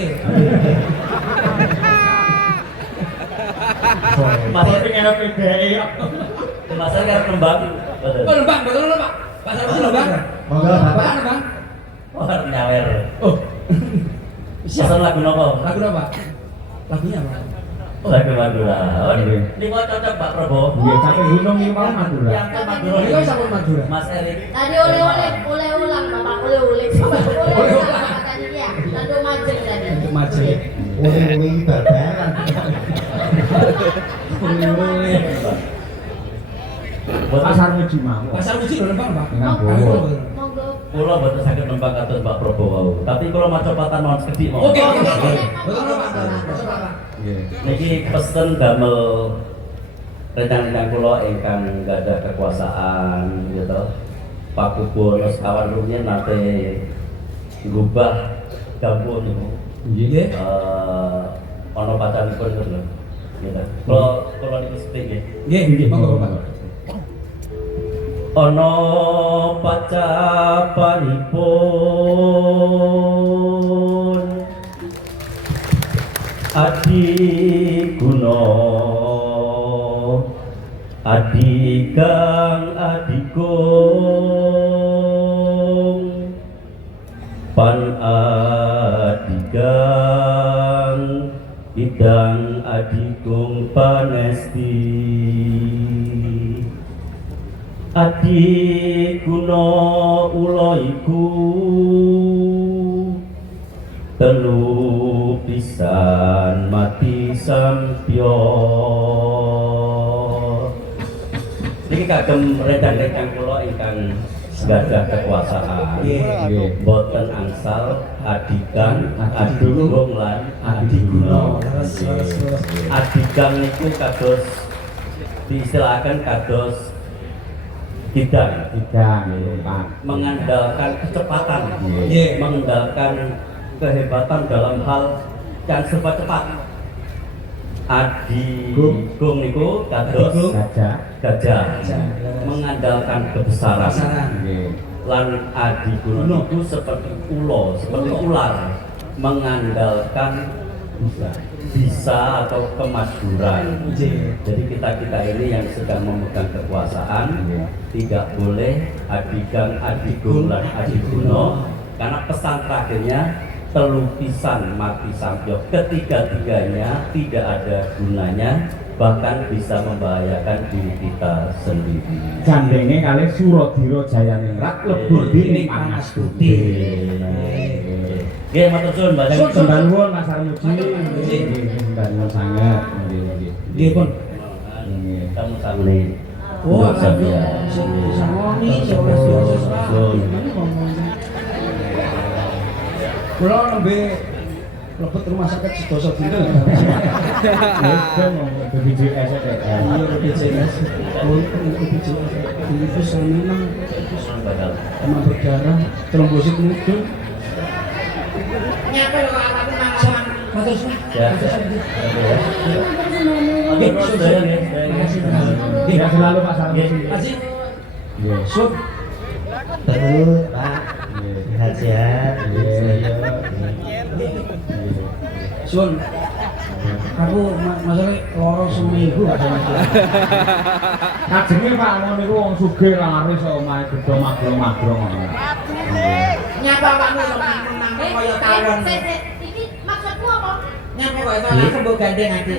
Mas pengen PBI. Masal kan nembang. Betul. Oh, Lembang, betul Pak. Pasar Besi Lembang. Monggo Bapak Bapak. Lembang. Wah, nyawer. Oh. Pesan lagu nopo? Lagu apa? Lagunya apa? Lagu Madura. Oh, ini mau cocok Pak Prabowo. Nggih, sampai gunung iki mau Madura. Yang ke Madura. Ini kok sampun Madura. Mas Erik. Tadi oleh ulang Bapak oleh ulang tadi ya. Lalu majeng tadi. Majeng. Uli-uli barbaran. Pasar Muji mau. Pasar Besi Lembang, Pak. Ngabur. Monggo. Kula mboten saged nembang kados Pak Prabowo. Tapi kula maca patan mawon sekedhik mawon. Oke. Betul Pak. Niki pesen damel rencang-rencang kula ingkang gadah kekuasaan gitu. Pak Kubur kawan rumiyin nate ngubah dapur niku. Nggih. Ana pacanipun ngoten lho. Gitu. Kula niku sedhik nggih. Nggih, monggo Bapak. Ana pacapanipun Adi Guna Adi Kang Adikung Pan Adigang Idang Adikung Panesti Adi Guna ula iku telu pisan mati sampya. Niki kagem rencang-rencang kula ingkang gadah kekuasaan. Nggih. Boten angsal adikan, adulung lan adiguna. Adikan niku kados diistilahkan kados Bidang Pak. mengandalkan kecepatan, Iya. mengandalkan kehebatan dalam hal yang serba cepat. Adi Gung niku kados gajah mengandalkan kebesaran. Lan Adi Gung niku seperti ulo, seperti ular mengandalkan bisa atau kemasyhuran. Jadi kita ini yang sedang memegang kekuasaan tidak boleh adigang, adigung, dan adiguno, karena pesan terakhirnya telu pisan mati sampyo, ketiga-tiganya tidak ada gunanya, bahkan bisa membahayakan diri kita sendiri. Gandenge kali Suradira Jayaningrat lebur di Pangastuti. Nggih, matur suwun Mbak. Sembah nuwun Mas Armuji. Nggih, sembah nuwun sanget. Nggih pun. Kamu sami. Oh, saya. sangoni kula nembe lebet rumah sakit sedoso dina. BPJS ya. Iya, BPJS. Oh, BPJS. Ini bisa memang demam berdarah, trombosit mudun. Nyapa lho awakku mangan. Matur suwun. Ya. Tidak selalu Pak Sarmuji. Aji. Nggih. Sup. Terus Pak, sehat-sehat. Suwun. Aku masalah loro seminggu gak ada. Kajenge Pak ngono niku wong sugih laris kok omahe gedhe magro-magro ngono. Nyapa awakmu kok mangan kaya tawon. Iki maksudmu apa? Nyapa kok iso langsung mbok gandeng ati.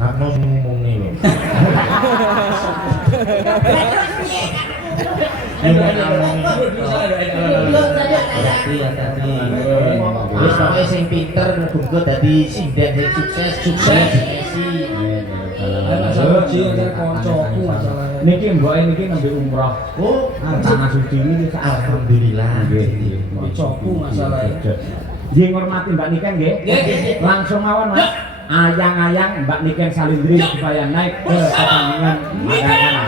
Aku ngomong nih loh. Tadi ya tadi. Wis pokoke sing pinter muga dadi sinden sing sukses. Mas Sarmuji antar kancaku masalah. Niki mboke niki nembe umroh. Oh, Tanah suci ini alhamdulillah. Kancaku masalah. Nggih ngurmati Mbak Niken nggih. Langsung mawon Mas. Ayang-ayang Mbak Niken Salindri supaya naik ke pertandingan makanan.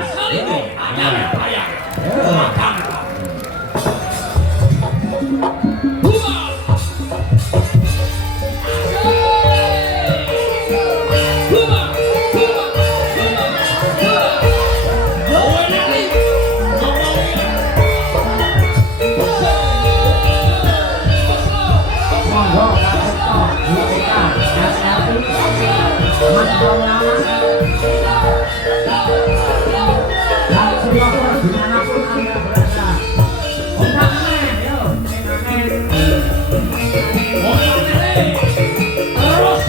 Monggo Pak Sekto, Bu Eka, SRI, Mas Maulana, dan semua dimanapun Anda berada. Otak men, yo, Terus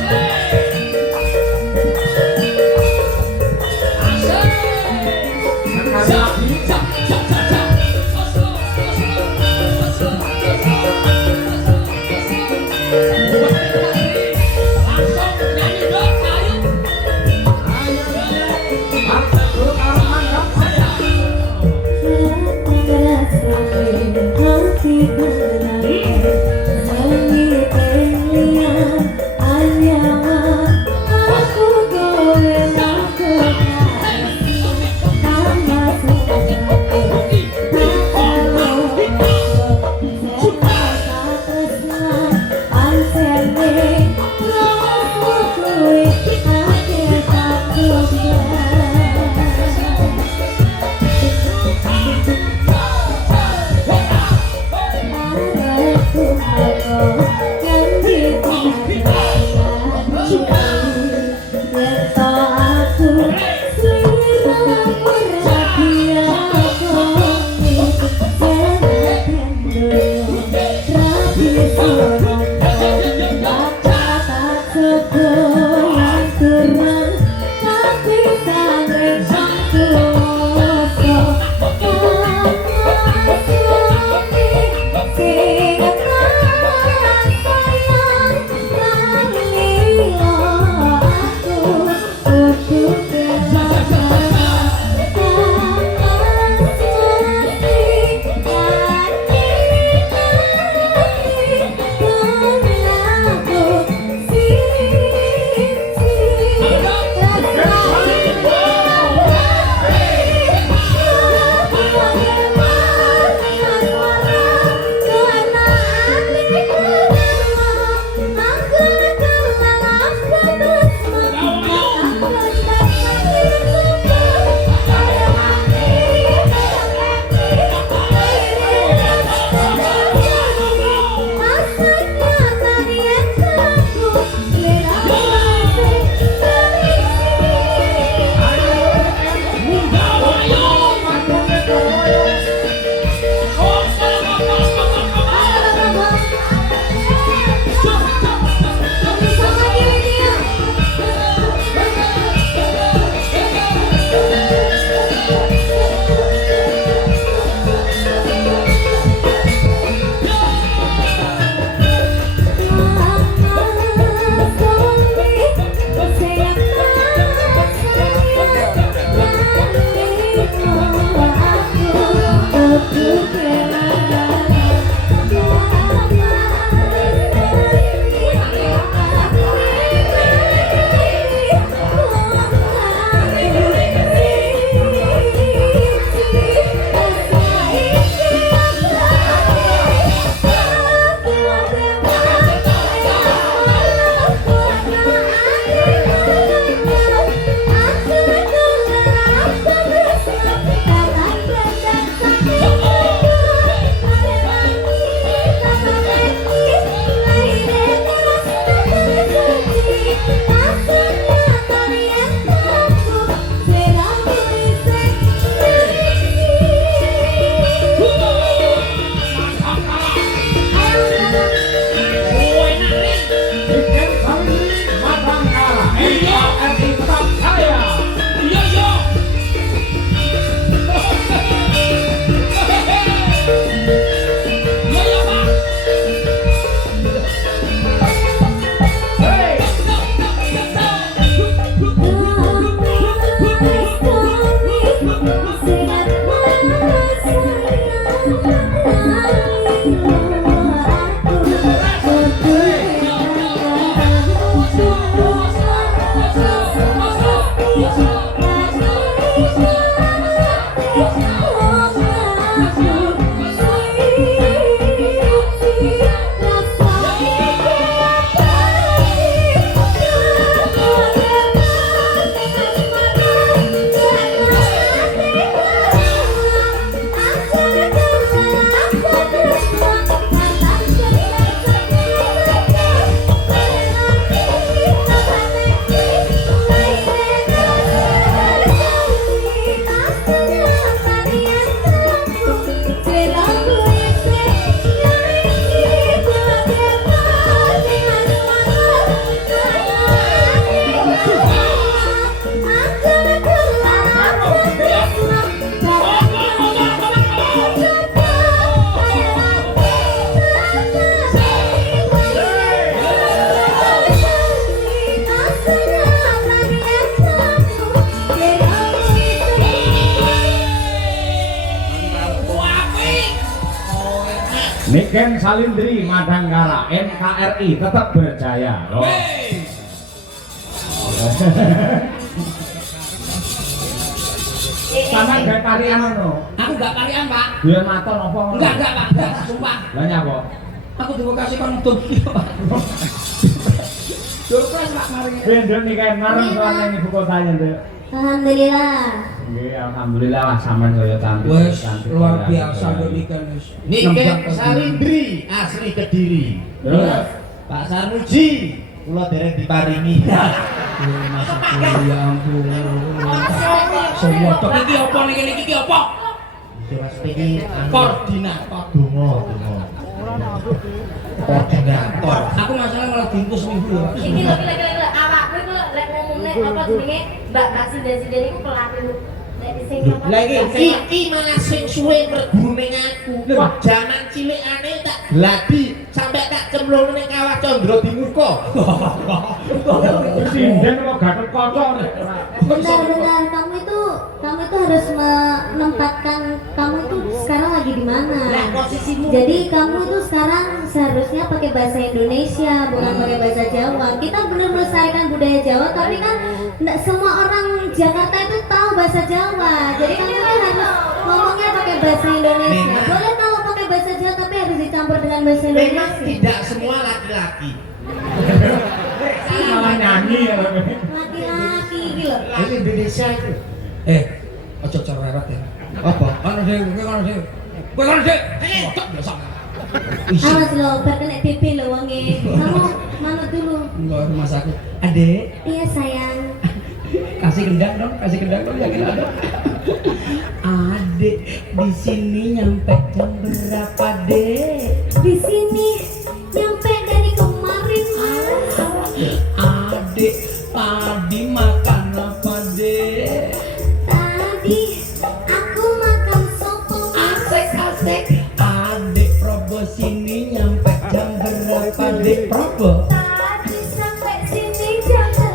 Niken Salindri Madangkara NKRI tetap berjaya. Oh. Sama gak tarian ono. Aku gak tarian, Pak. Biar maton apa? Enggak, Pak. Enggak, sumpah. Lah nyapa? Aku dikasih kon untuk Pak. Surprise Pak mari. Bendon Niken marang soalnya ibu kotanya tuh. Alhamdulillah. Nggih, alhamdulillah lah sampean kaya cantik. Wes cantik, luar kaya biasa cantik. Niken wis. Niken Salindri asli Kediri. Terus Pak Sarmuji kula dereng diparingi. Ya ampun. Semua tok iki apa niki apa? Mas iki Koordinator. donga. Koordinator. Aku masalah malah diingkus minggu ya. Iki lho kira-kira awakku iku lek ngomongnya apa jenenge Mbak Sinda-Sinda iku pelatih dari sing apa? Lah iki malah sing suwe mergune aku. Wah, jaman cilikane tak gladi sampe tak cemplung ning kawah Candra di muka. sinden kok gatot kocok. Benar-benar kamu itu harus menempatkan kamu itu sekarang lagi di mana. Lah posisimu. Jadi kamu itu sekarang seharusnya pakai bahasa Indonesia bukan pakai bahasa Jawa. Kita benar melestarikan budaya Jawa, tapi kan enggak semua orang Jakarta itu tahu bahasa Jawa. Jadi kamu harus ngomongnya pakai bahasa Indonesia. Memang. Boleh kalau pakai bahasa Jawa tapi harus dicampur dengan bahasa Memang Indonesia. tidak semua laki-laki. Malah nyanyi ya. Laki-laki gitu. Ini Indonesia itu. Ojo cerewet ya. Apa? Kono sih, kowe kono sih. Otak biasa. Awas lo, berkena DP lo wonge. Kamu manut dulu. Enggak rumah sakit. Adek, Iya sayang. kasih kendang dong, yakin ada. Adek, di sini nyampe jam berapa, Dek? Di sini nyampe dari kemarin Mas. Adek, tadi makan apa, Dek? Tadi aku makan soto Mas. Asik. Adek, Probo sini nyampe jam berapa, Dek? Probo? Tadi sampai sini jam 8.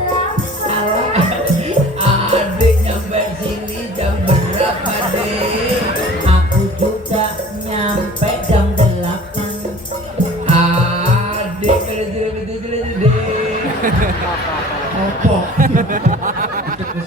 Adik nyampe sini jam berapa, Dek? Aku juga nyampe jam 8. Adik kerja Dek. Apa?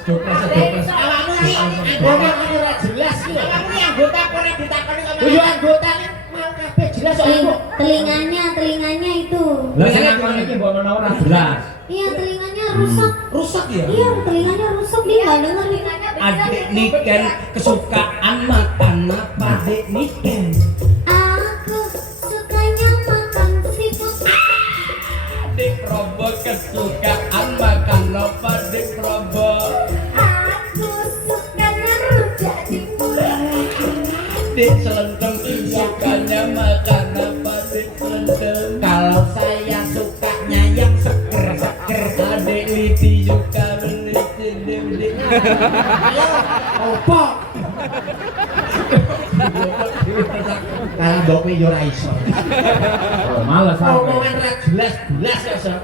Awakmu iki anggota ora jelas iki. Awakmu iki anggota ora ditakoni kok. Yo anggota mau kabeh jelas kok iku. Telinganya itu. Lah sing aku iki mbok menawa ora jelas. Iya telinganya rusak. Rusak ya? Iya telinganya rusak dia nggak denger telinganya. Adik Niken kesukaan makan apa, Dek Niken? Aku sukanya makan seafood. Adik Probo kesukaan makan apa, Dek Probo? Aku sukanya rujak cingur. Dek Selenteng sukanya makan apa, Dek Selenteng? Kalau saya sukanya yang seger-seger. Adik Liti juga meneliti Dek. Ayo, opo? Kalau mbok yo ora iso. Oh, males Omongan aku. ra jelas-jelas kok, Sob.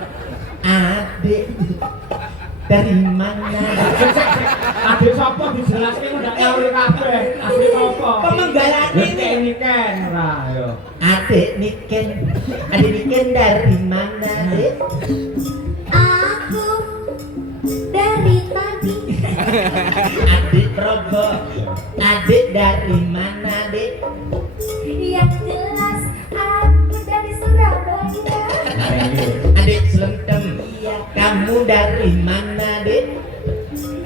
Adik dari mana? Adik sapa dijelaske ndak nyaur kabeh. Adik sapa? Pemenggalan ini. Niken ora yo. Adik Niken dari mana, Dek? Aku dari tadi. Adik Probo. Adik dari mana, Dek? Yang jelas aku dari Surabaya. Adik Selenteng. Kamu dari mana, Dek?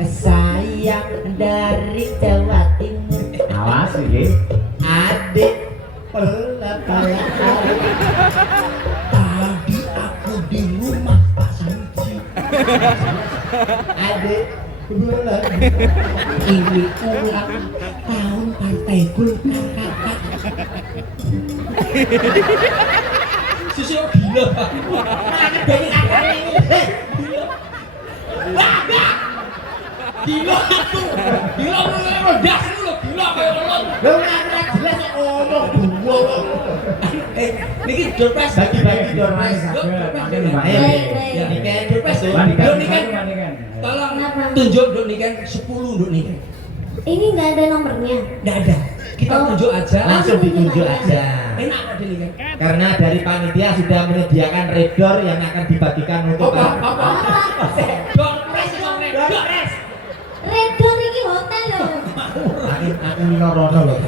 Saya dari Jawa Timur. Awas iki. Adik pala. Tadi aku di rumah Pak Sanji. Adik pala. Ini ulang tahun Partai Golkar, Kakak. Sisi gila. Dari kakak ini. Gila aku. Gila rodas lu lho, gila kayak orang. Lho ora jelas kok ngomong duwo kok. Niki surprise Bagi-bagi doormas. Baik, baik. Ya Niken surprise tuh. Duk Niken. Niken. Tolong Kenapa? tunjuk Duk Niken 10 Duk Niken. Ini nggak ada nomornya. Enggak ada. Kita Oh. tunjuk aja. Langsung ditunjuk aja. Enak kok Dili kan. Karena dari panitia sudah menyediakan redor yang akan dibagikan untuk Apa? Dorpres dong, Dorpres. Redor iki hotel lho. Aku minorono loh.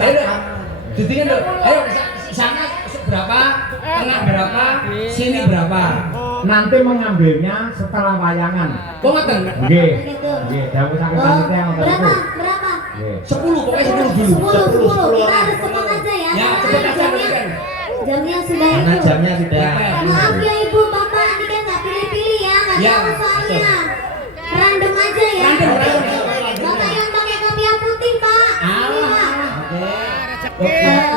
Ayo, jadikan dong. Ayo, sana berapa, tengah berapa, sini berapa. Nanti mengambilnya setelah wayangan. Kok ngerti? Nggih. Begitu. Nggih, dawuh saking Oh, panitia ngoten berapa? niku. Berapa? Nggih. 10, pokoknya 10 dulu. 10. Kita harus cepat aja ya. Ya, karena cepet aja jamnya- kan. Jamnya sudah Karena itu. jamnya sudah. Maaf ya ibu, bapak ini kan nggak pilih-pilih ya, nggak Ya, tahu soalnya. Random aja ya. Random. Bapak yang pakai kopiah putih pak. Ini, Pak.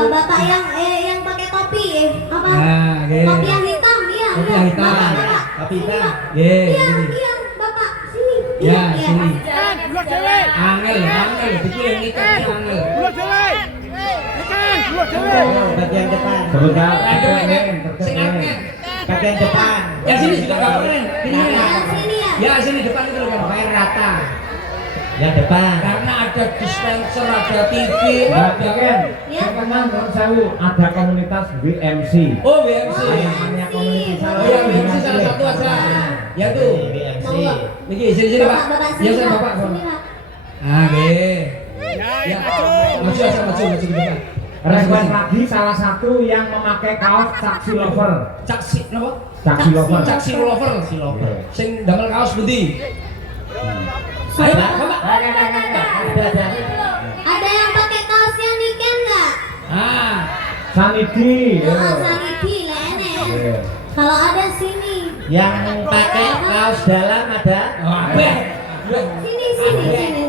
Bapak yang pakai kopi apa? Nah, nggih. Kopiah hitam, iya. Kopiah iya. hitam. Bapak, Bapak. Kopi hitam. Nggih, Iya, ini. iya, bapak sini. Ya, Iya, sini. iya. Angel, dipilih nikahnya angel. Bagian depan. Sebentar. Sing angel. Bagian depan. Yang sini juga gak keren. Ini ya. Yang sini ya. Ya, sini depan itu kan pokoknya rata. Yang depan. Karena ada dispenser, ada TV, Mbak ada Ken, Ya. sekarang menurut saya ada komunitas BMC. Oh, BMC. Namanya komunitas Oh ya, BMC salah satu aja. Ya tuh. BMC. Monggo. Niki sini Pak. Bapak Ya sini saya Pak. Bapak. Sini Pak. Ah, nggih. Ya, maju aja, maju di depan. Request lagi salah satu yang memakai kaos Caksi Lover. Caksi, napa? Caksi Lover. Caksi lover. Sing damel kaos pundi? Ayo, Pak, Bapak. Ada. Ada yang pakai kaosnya Niken nggak? Ah, Sanidi. Oh, Sanidi lene. Iya. Kalau ada sini. Yang pakai kaos dalam ada. kabeh. Sini.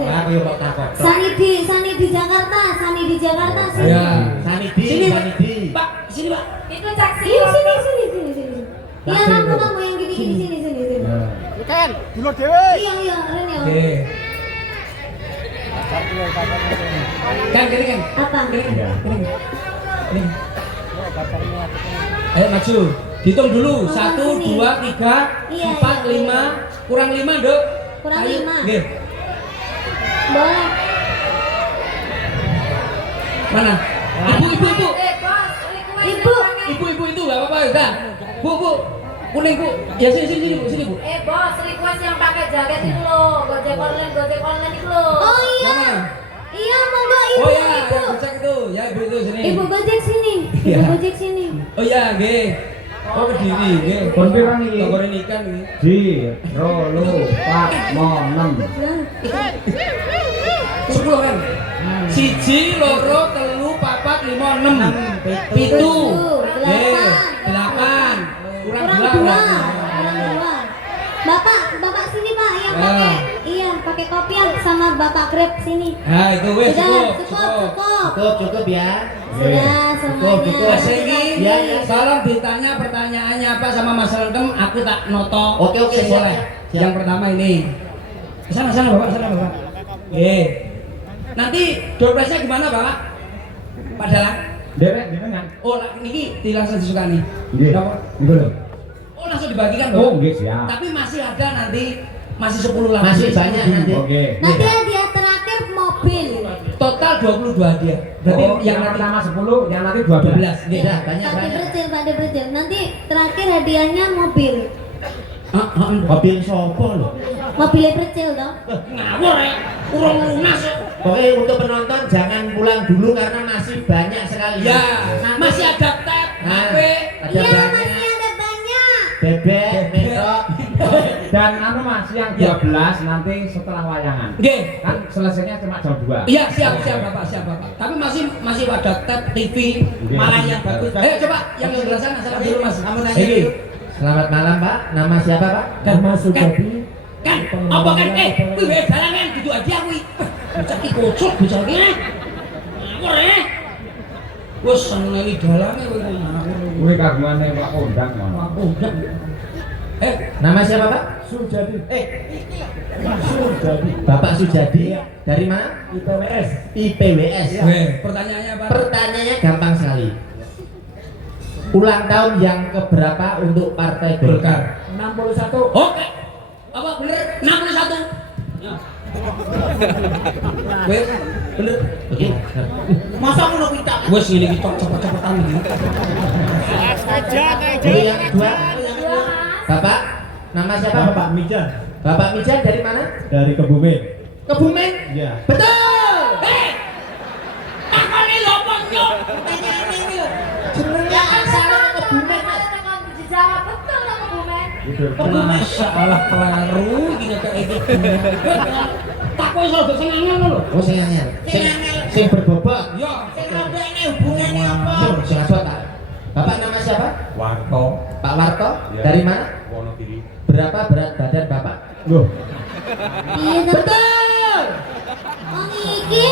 Aku yang mau takut. Sanidi Jakarta sini. Ya. Sanidi. Sini, Pak. Sanidi. Pak, sini, Pak. Itu caksi. Iya sini. Iya Taksi itu. kamu yang gini sini. Ya. Iya keren ya. Oke. Kan gini kan. Apa? Iya. Ini. Ayo maju. Hitung dulu. 1, 2, 3, Iya, 4, iya. 5. Kurang 5, Dok. Kurang Ayo. 5. Nggih. Boleh. Mana? Ibu. Bos, Ibu. Ibu itu enggak apa-apa ya. Bu. Kuning, Bu. Ya sini, Bu. Sini, Bu. bos, request yang pakai jaket itu loh, gojek online itu loh. Oh iya. Yang mana? Iya monggo ibu. Oh ya, Ibu. yang Gojek itu. Ya, Ibu itu sini. Ibu Gojek sini. Iya. Ibu Gojek sini. Oh iya, nggih. Oh, berdiri, nggih. Pun pirang iki? Togore ikan nggih. Ji, rolo, pat, monem. 10 kan? 1, 2, 3, 4, 5, 6, 7, 8, kurang Kurang 2. 2. Bapak sini Pak yang Ya. pakai pakai kopiah sama Bapak Grab sini. Nah, itu wes Sudah, cukup. Cukup ya. Sudah Cukup. semuanya. Mas Egi, Ya. tolong ditanya pertanyaannya apa sama Mas Rendem, aku tak noto. Oke, Sing siap. boleh. Siap. Yang pertama ini. Sana Bapak. Nggih. Nanti door prize-nya gimana, Pak? Pak Dalang. Derek di tengah. Oh, niki langsung disukani. Nggih. Nomor. Nggih lho. Oh, langsung dibagikan, Oh, Bang. nggih siap. Tapi masih ada nanti, masih 10 lagi. Masih banyak nanti. Oke. Nanti hadiah terakhir mobil. Total 22 hadiah. Berarti Oh, yang yang nanti pertama 10, yang nanti 12. 12. Nggih. Udah banyak. Pak De Brejil. Nanti terakhir hadiahnya mobil. Mobil sopo loh. Mobilnya Brejil dong. Ngawur ya. Urung lunas. Pokoknya untuk penonton jangan pulang dulu karena masih banyak sekali. Ya, masih ada tab, HP. Ada Iya banyak. masih ada banyak. Bebek, metro. Dan anu Mas, yang 12 nanti setelah wayangan. Nggih. Kan selesainya cuma jam 2. Iya, siap Bapak. Tapi masih ada tab TV, malah yang bagus. Ayo coba yang sebelah sana, salam dulu Mas. Kamu nanya Egi. dulu. Selamat malam Pak. Nama siapa Pak? Nama Sujadi. Kan, apa kan? Kuwi dalangan gitu aja kuwi. Bocah iki kocok bocah iki. Ngawur ya. Wes seneni dalange kowe ngawur. Kuwi kagungane Pak Kondang. Wah, udah. Nama siapa Pak? Sujadi. Sujadi. Bapak Sujadi. Dari mana? IPWS. IPWS. Weh, pertanyaannya apa? Pertanyaannya gampang sekali. Ulang tahun yang keberapa untuk Partai Golkar? 61. Oke. Apa bener? 61. Weh, Bener. Masa ngono kuwi tak? Wes ngene iki cepet-cepetan iki. Guru yang kedua, Dua, Mas. Bapak, nama siapa? Bapak Mijan Bapak Mijan dari mana? dari Kebumen. Kebumen? Iya. Betul! Takone lho apa nyok? Pertanyaane iki lho. Jenengnya aksara Kebumen. Kalau tekan dijawab betul dong Kebumen. Masalah kelaru iki nek iki. Tak kowe iso dok senangan lho. Oh, sing angel. Sing berbobot. Yo. Sing rondo ini hubungane apa? Sing asot tak? Bapak nama siapa? Warto. Pak Warto. Iya. Dari mana? Wonogiri. Berapa berat badan Bapak? Loh, Iya, tapi Betul! wong iki.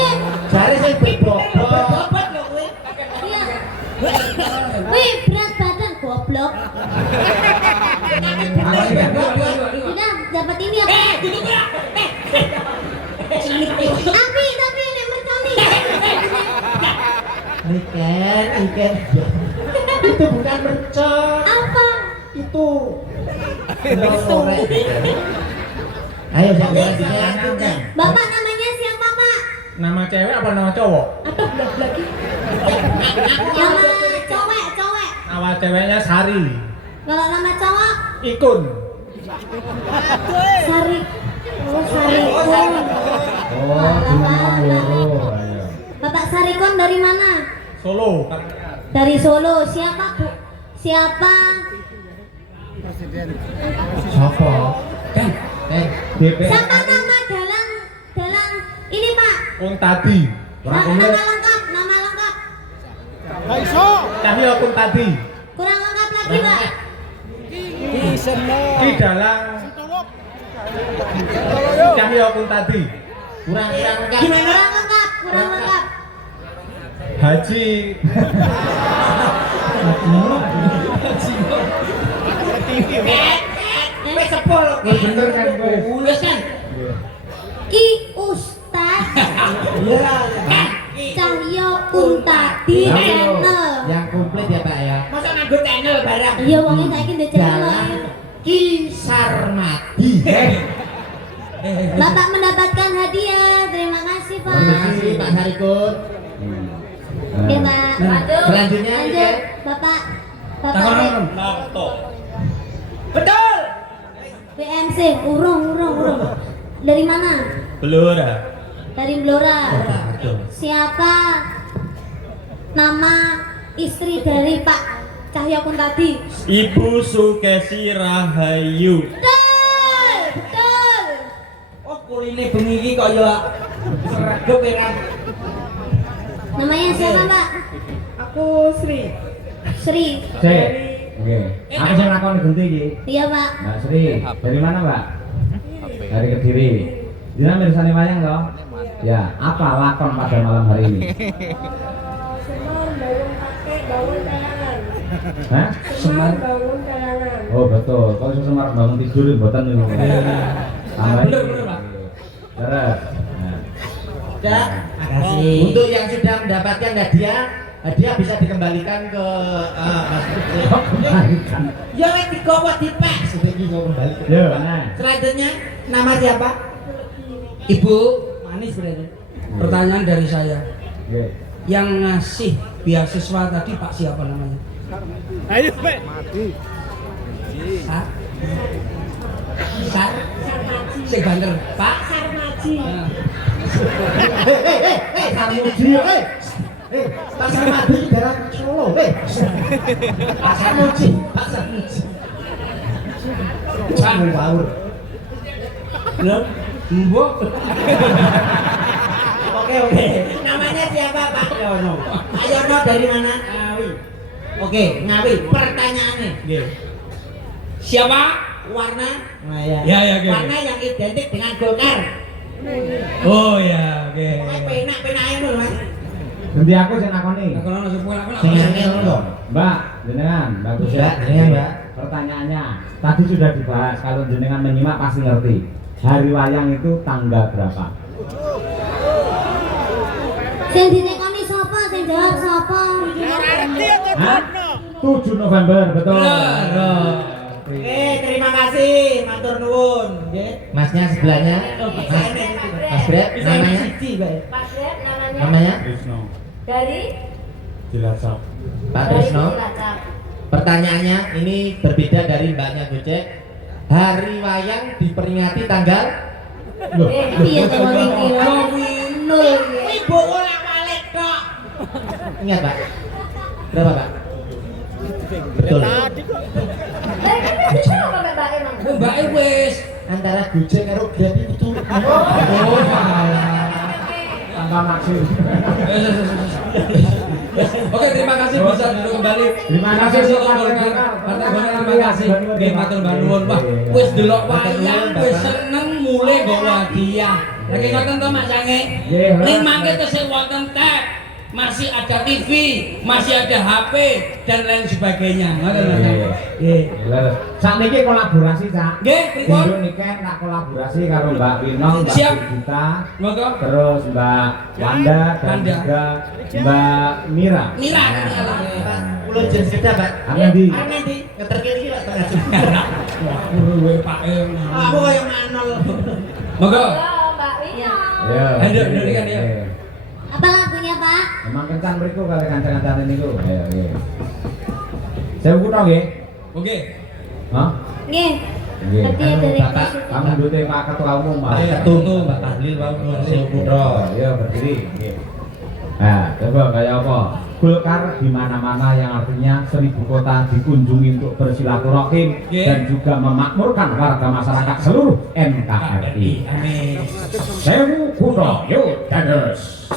Jare sing berbobot. Bobot lho kowe. Iya. Wih, berat badan goblok. Udah dapat ini apa? Duduk ya. Tapi ini merconi. Iken. Itu bukan mercon. Apa? Itu. Sore. Ayo selanjutnya. Bapak namanya siapa, Pak? nama cewek apa nama cowok? Aduh, blok lagi. Nama cowok. Nama ceweknya Sari. Kalau nama cowok Ikun. Sari. Oh, Sarikun. Oh, jenengan loro. Ayo. Bapak Sarikun dari mana? Solo. Dari Solo. Siapa, Bu? Siapa? Sopo? DPR. Siapa nama dalang ini, Pak? Kuntadi. Nama lengkap. Cahyo Kuntadi. Kurang lengkap lagi, Pak. Ki Dalang. Cahyo Kuntadi. Kurang lengkap. Kurang lengkap. Haji. Wis sepul. Bener kan kowe? Wes kan. Ki Ustaz Cahyo Kuntadi channel. Yang komplit ya Pak ya. Masa nganggo channel barang. Iya, wongnya saiki ndek channel. Dalang Ki Sarmadi. Bapak mendapatkan hadiah. Terima kasih, Pak. Terima kasih Pak Sarikun. Oke, Pak. Lanjut. Selanjutnya Lanjut, Bapak. Takon. Betul. PMC, urung. Dari mana? Blora. Dari Blora. Siapa nama istri dari Pak Cahyo Kuntadi? Ibu Sukesi Rahayu. Betul. Oh, kuline bengi iki kaya sregep ya kan. Namanya siapa, Pak? Aku Sri. Sri. Cek. Oke. Aku sing lakoni genti iki. Iya, Pak. Mbak Sri, dari mana Mbak? Dari Kediri. Dina mirsani wayang toh? Ya, apa lakon pada malam hari ini? Semar bangun pakai bangun tayangan. Hah? Semar bangun tayangan. Oh betul, kalau Semar bangun tidur mboten niku. Tambah Bener, Pak. Terus. Nah. Dak, makasih. Untuk yang sudah mendapatkan hadiah bisa dikembalikan ke Mas Putri. Ya wis digowo dipek. Sudah mau kembali. Yo, nah. Selanjutnya nama siapa? Ibu Manis berarti. Pertanyaan dari saya. Oke. Yang ngasih beasiswa tadi Pak siapa namanya? Sar. Sar. Sing banter, Pak. Sarmaji. Nah. Sarmuji, Pak Sarmadi dalam Solo, Pak Sarmuji. Kamu baur. Lho, mbok. Oke. Namanya siapa Pak Yono? Pak Yono dari mana? Ngawi. Oke, Ngawi. Pertanyaannya. Siapa? Warna? Nah, ya. Ya, oke. Warna yang identik dengan Golkar. Oh ya, oke. Penak itu Mas. Ganti aku sing nakoni. Kalau nasi kue aku Sing angel lho. Mbak, jenengan, bagus Ya, ya. jenengan, Mbak. Pertanyaannya, tadi sudah dibahas. Kalau jenengan menyimak pasti ngerti. Hari wayang itu tanggal berapa? Sing ditekoni sapa? Sing jawab sapa? Hah? 7 November, betul. Oke, terima kasih, matur nuwun. Nggih. Masnya sebelahnya. Mas Mas Bret, Bisa namanya? siji, Pak. Pak Grab namanya Namanya? Krisno dari Cilacap. Pak dari Trisno. Cilacap. Pertanyaannya ini berbeda dari mbaknya Gojek. Hari wayang diperingati tanggal Iya kalau iki nol ya. Ibu ora balik tok. ingat Pak? Berapa Pak? Betul. Dari kan bisa apa Mbak emang? Mbak wis. Antara Gojek karo Grab itu. Oh, alah. Tanpa maksud. Oke, terima kasih bisa duduk kembali. Terima kasih, Partai Golkar. Terima kasih. Nggih matur nuwun. Wah, wis delok wayang, wis seneng mulai nggo hadiah. Lagi ngoten to Mas Sange. Ning mangke tesih wonten tab. Masih ada TV, masih ada HP dan lain sebagainya. Ngoten Mas. Nggih. Sakniki kolaborasi, Cak. Nggih, pripun? Induk niki nak kolaborasi karo Mbak Winong, Mbak Siap. Gita, Monggo. terus Mbak Wanda dan Wanda. juga Mbak Mira. Mira. Kulo jen sepeda Pak. Amin di. Arep ndi? Ngeterke iki Pak tengah jam. Kuwi Pak. Aku kaya manol. Monggo. Halo Mbak Winong. Ya. Ayo, ini kan, ya. Apa lagunya Pak? Emang kencan mriku kali kancan-kancan niku. Ayo, nggih. Saya kuno nggih. Oke. Hah? Nggih. Nggih. Hadiah dari Bapak, Presiden. Kamu dute Pak Ketua Umum, Pak. Ketum Pak Tahlil Pak Sewu Putra. Ya, berdiri. Nggih. Nah, coba kayak apa? Golkar di mana-mana yang artinya 1000 kota dikunjungi untuk bersilaturahim Nggih. dan juga memakmurkan warga masyarakat seluruh NKRI. Amin. Sewu kuno, yuk dados.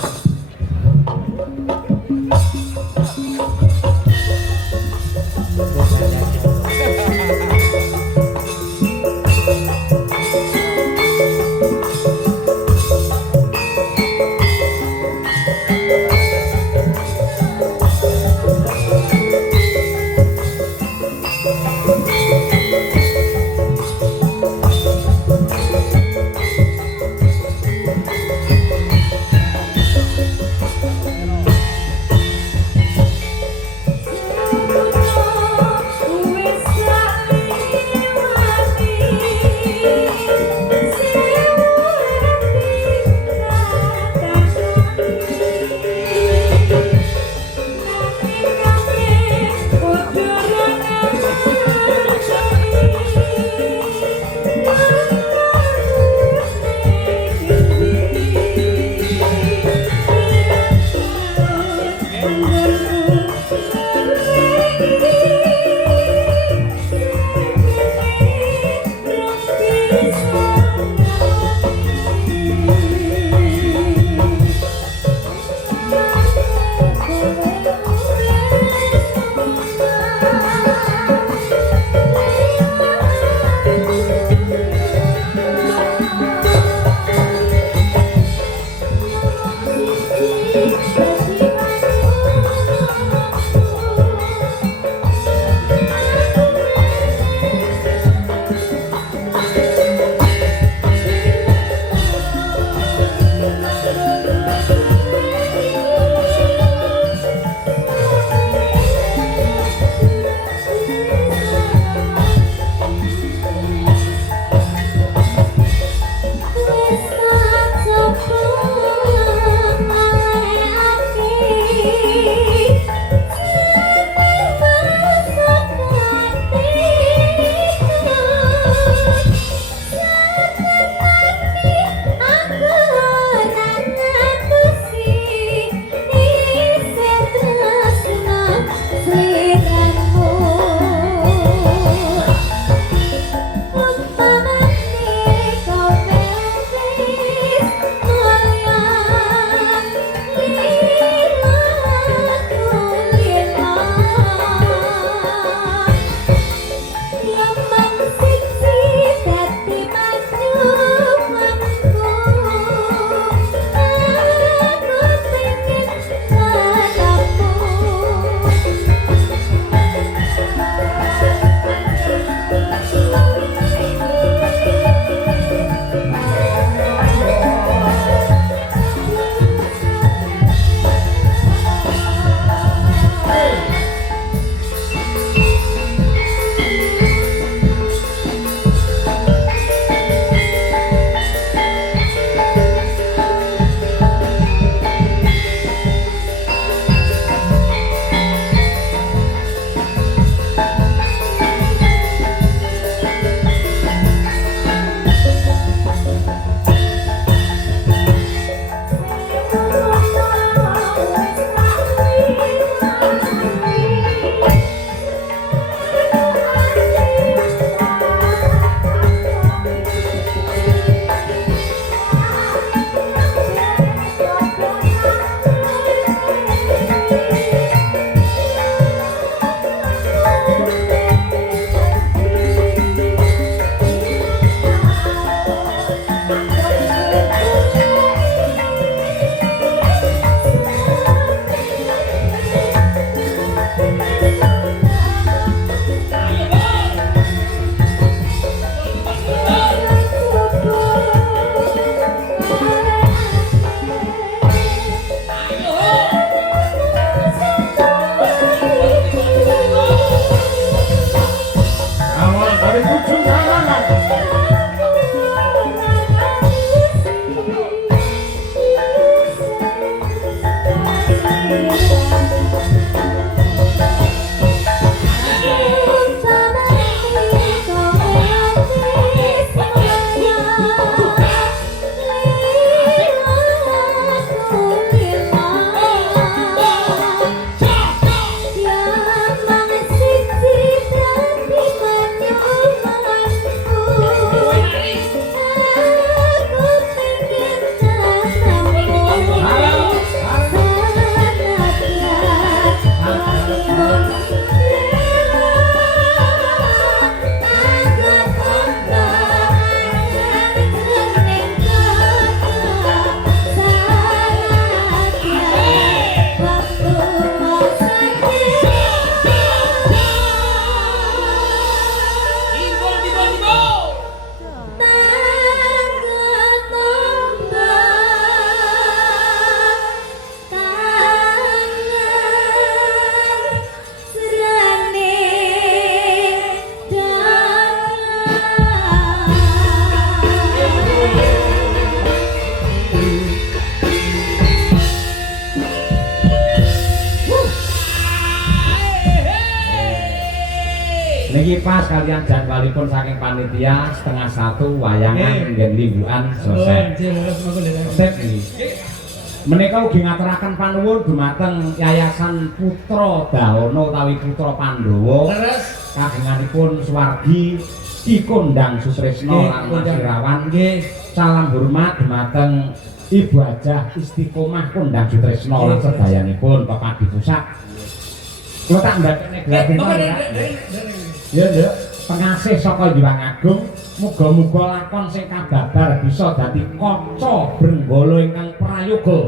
Niki pas kalian jadwalipun saking panitia 12:30 wayangan ngen limbukan selesai. Sip iki. Menika ugi ngaturaken panuwun dumateng Yayasan Putra Dawana utawi Putra Pandhawa. Leres Kagunganipun Suwardi Ki Kondang Sutresna lan Mas Irawan. nggih. Salam hormat dumateng Ibu Hajah Istiqomah Kondang Sutresna lan sedayanipun Pepadi Pusat. Kula tak mbakene gratis. Ya, ya. Pengasih saka Hyang Agung, muga-muga lakon sing kababar bisa dadi kaca Brenggala ingkang prayoga.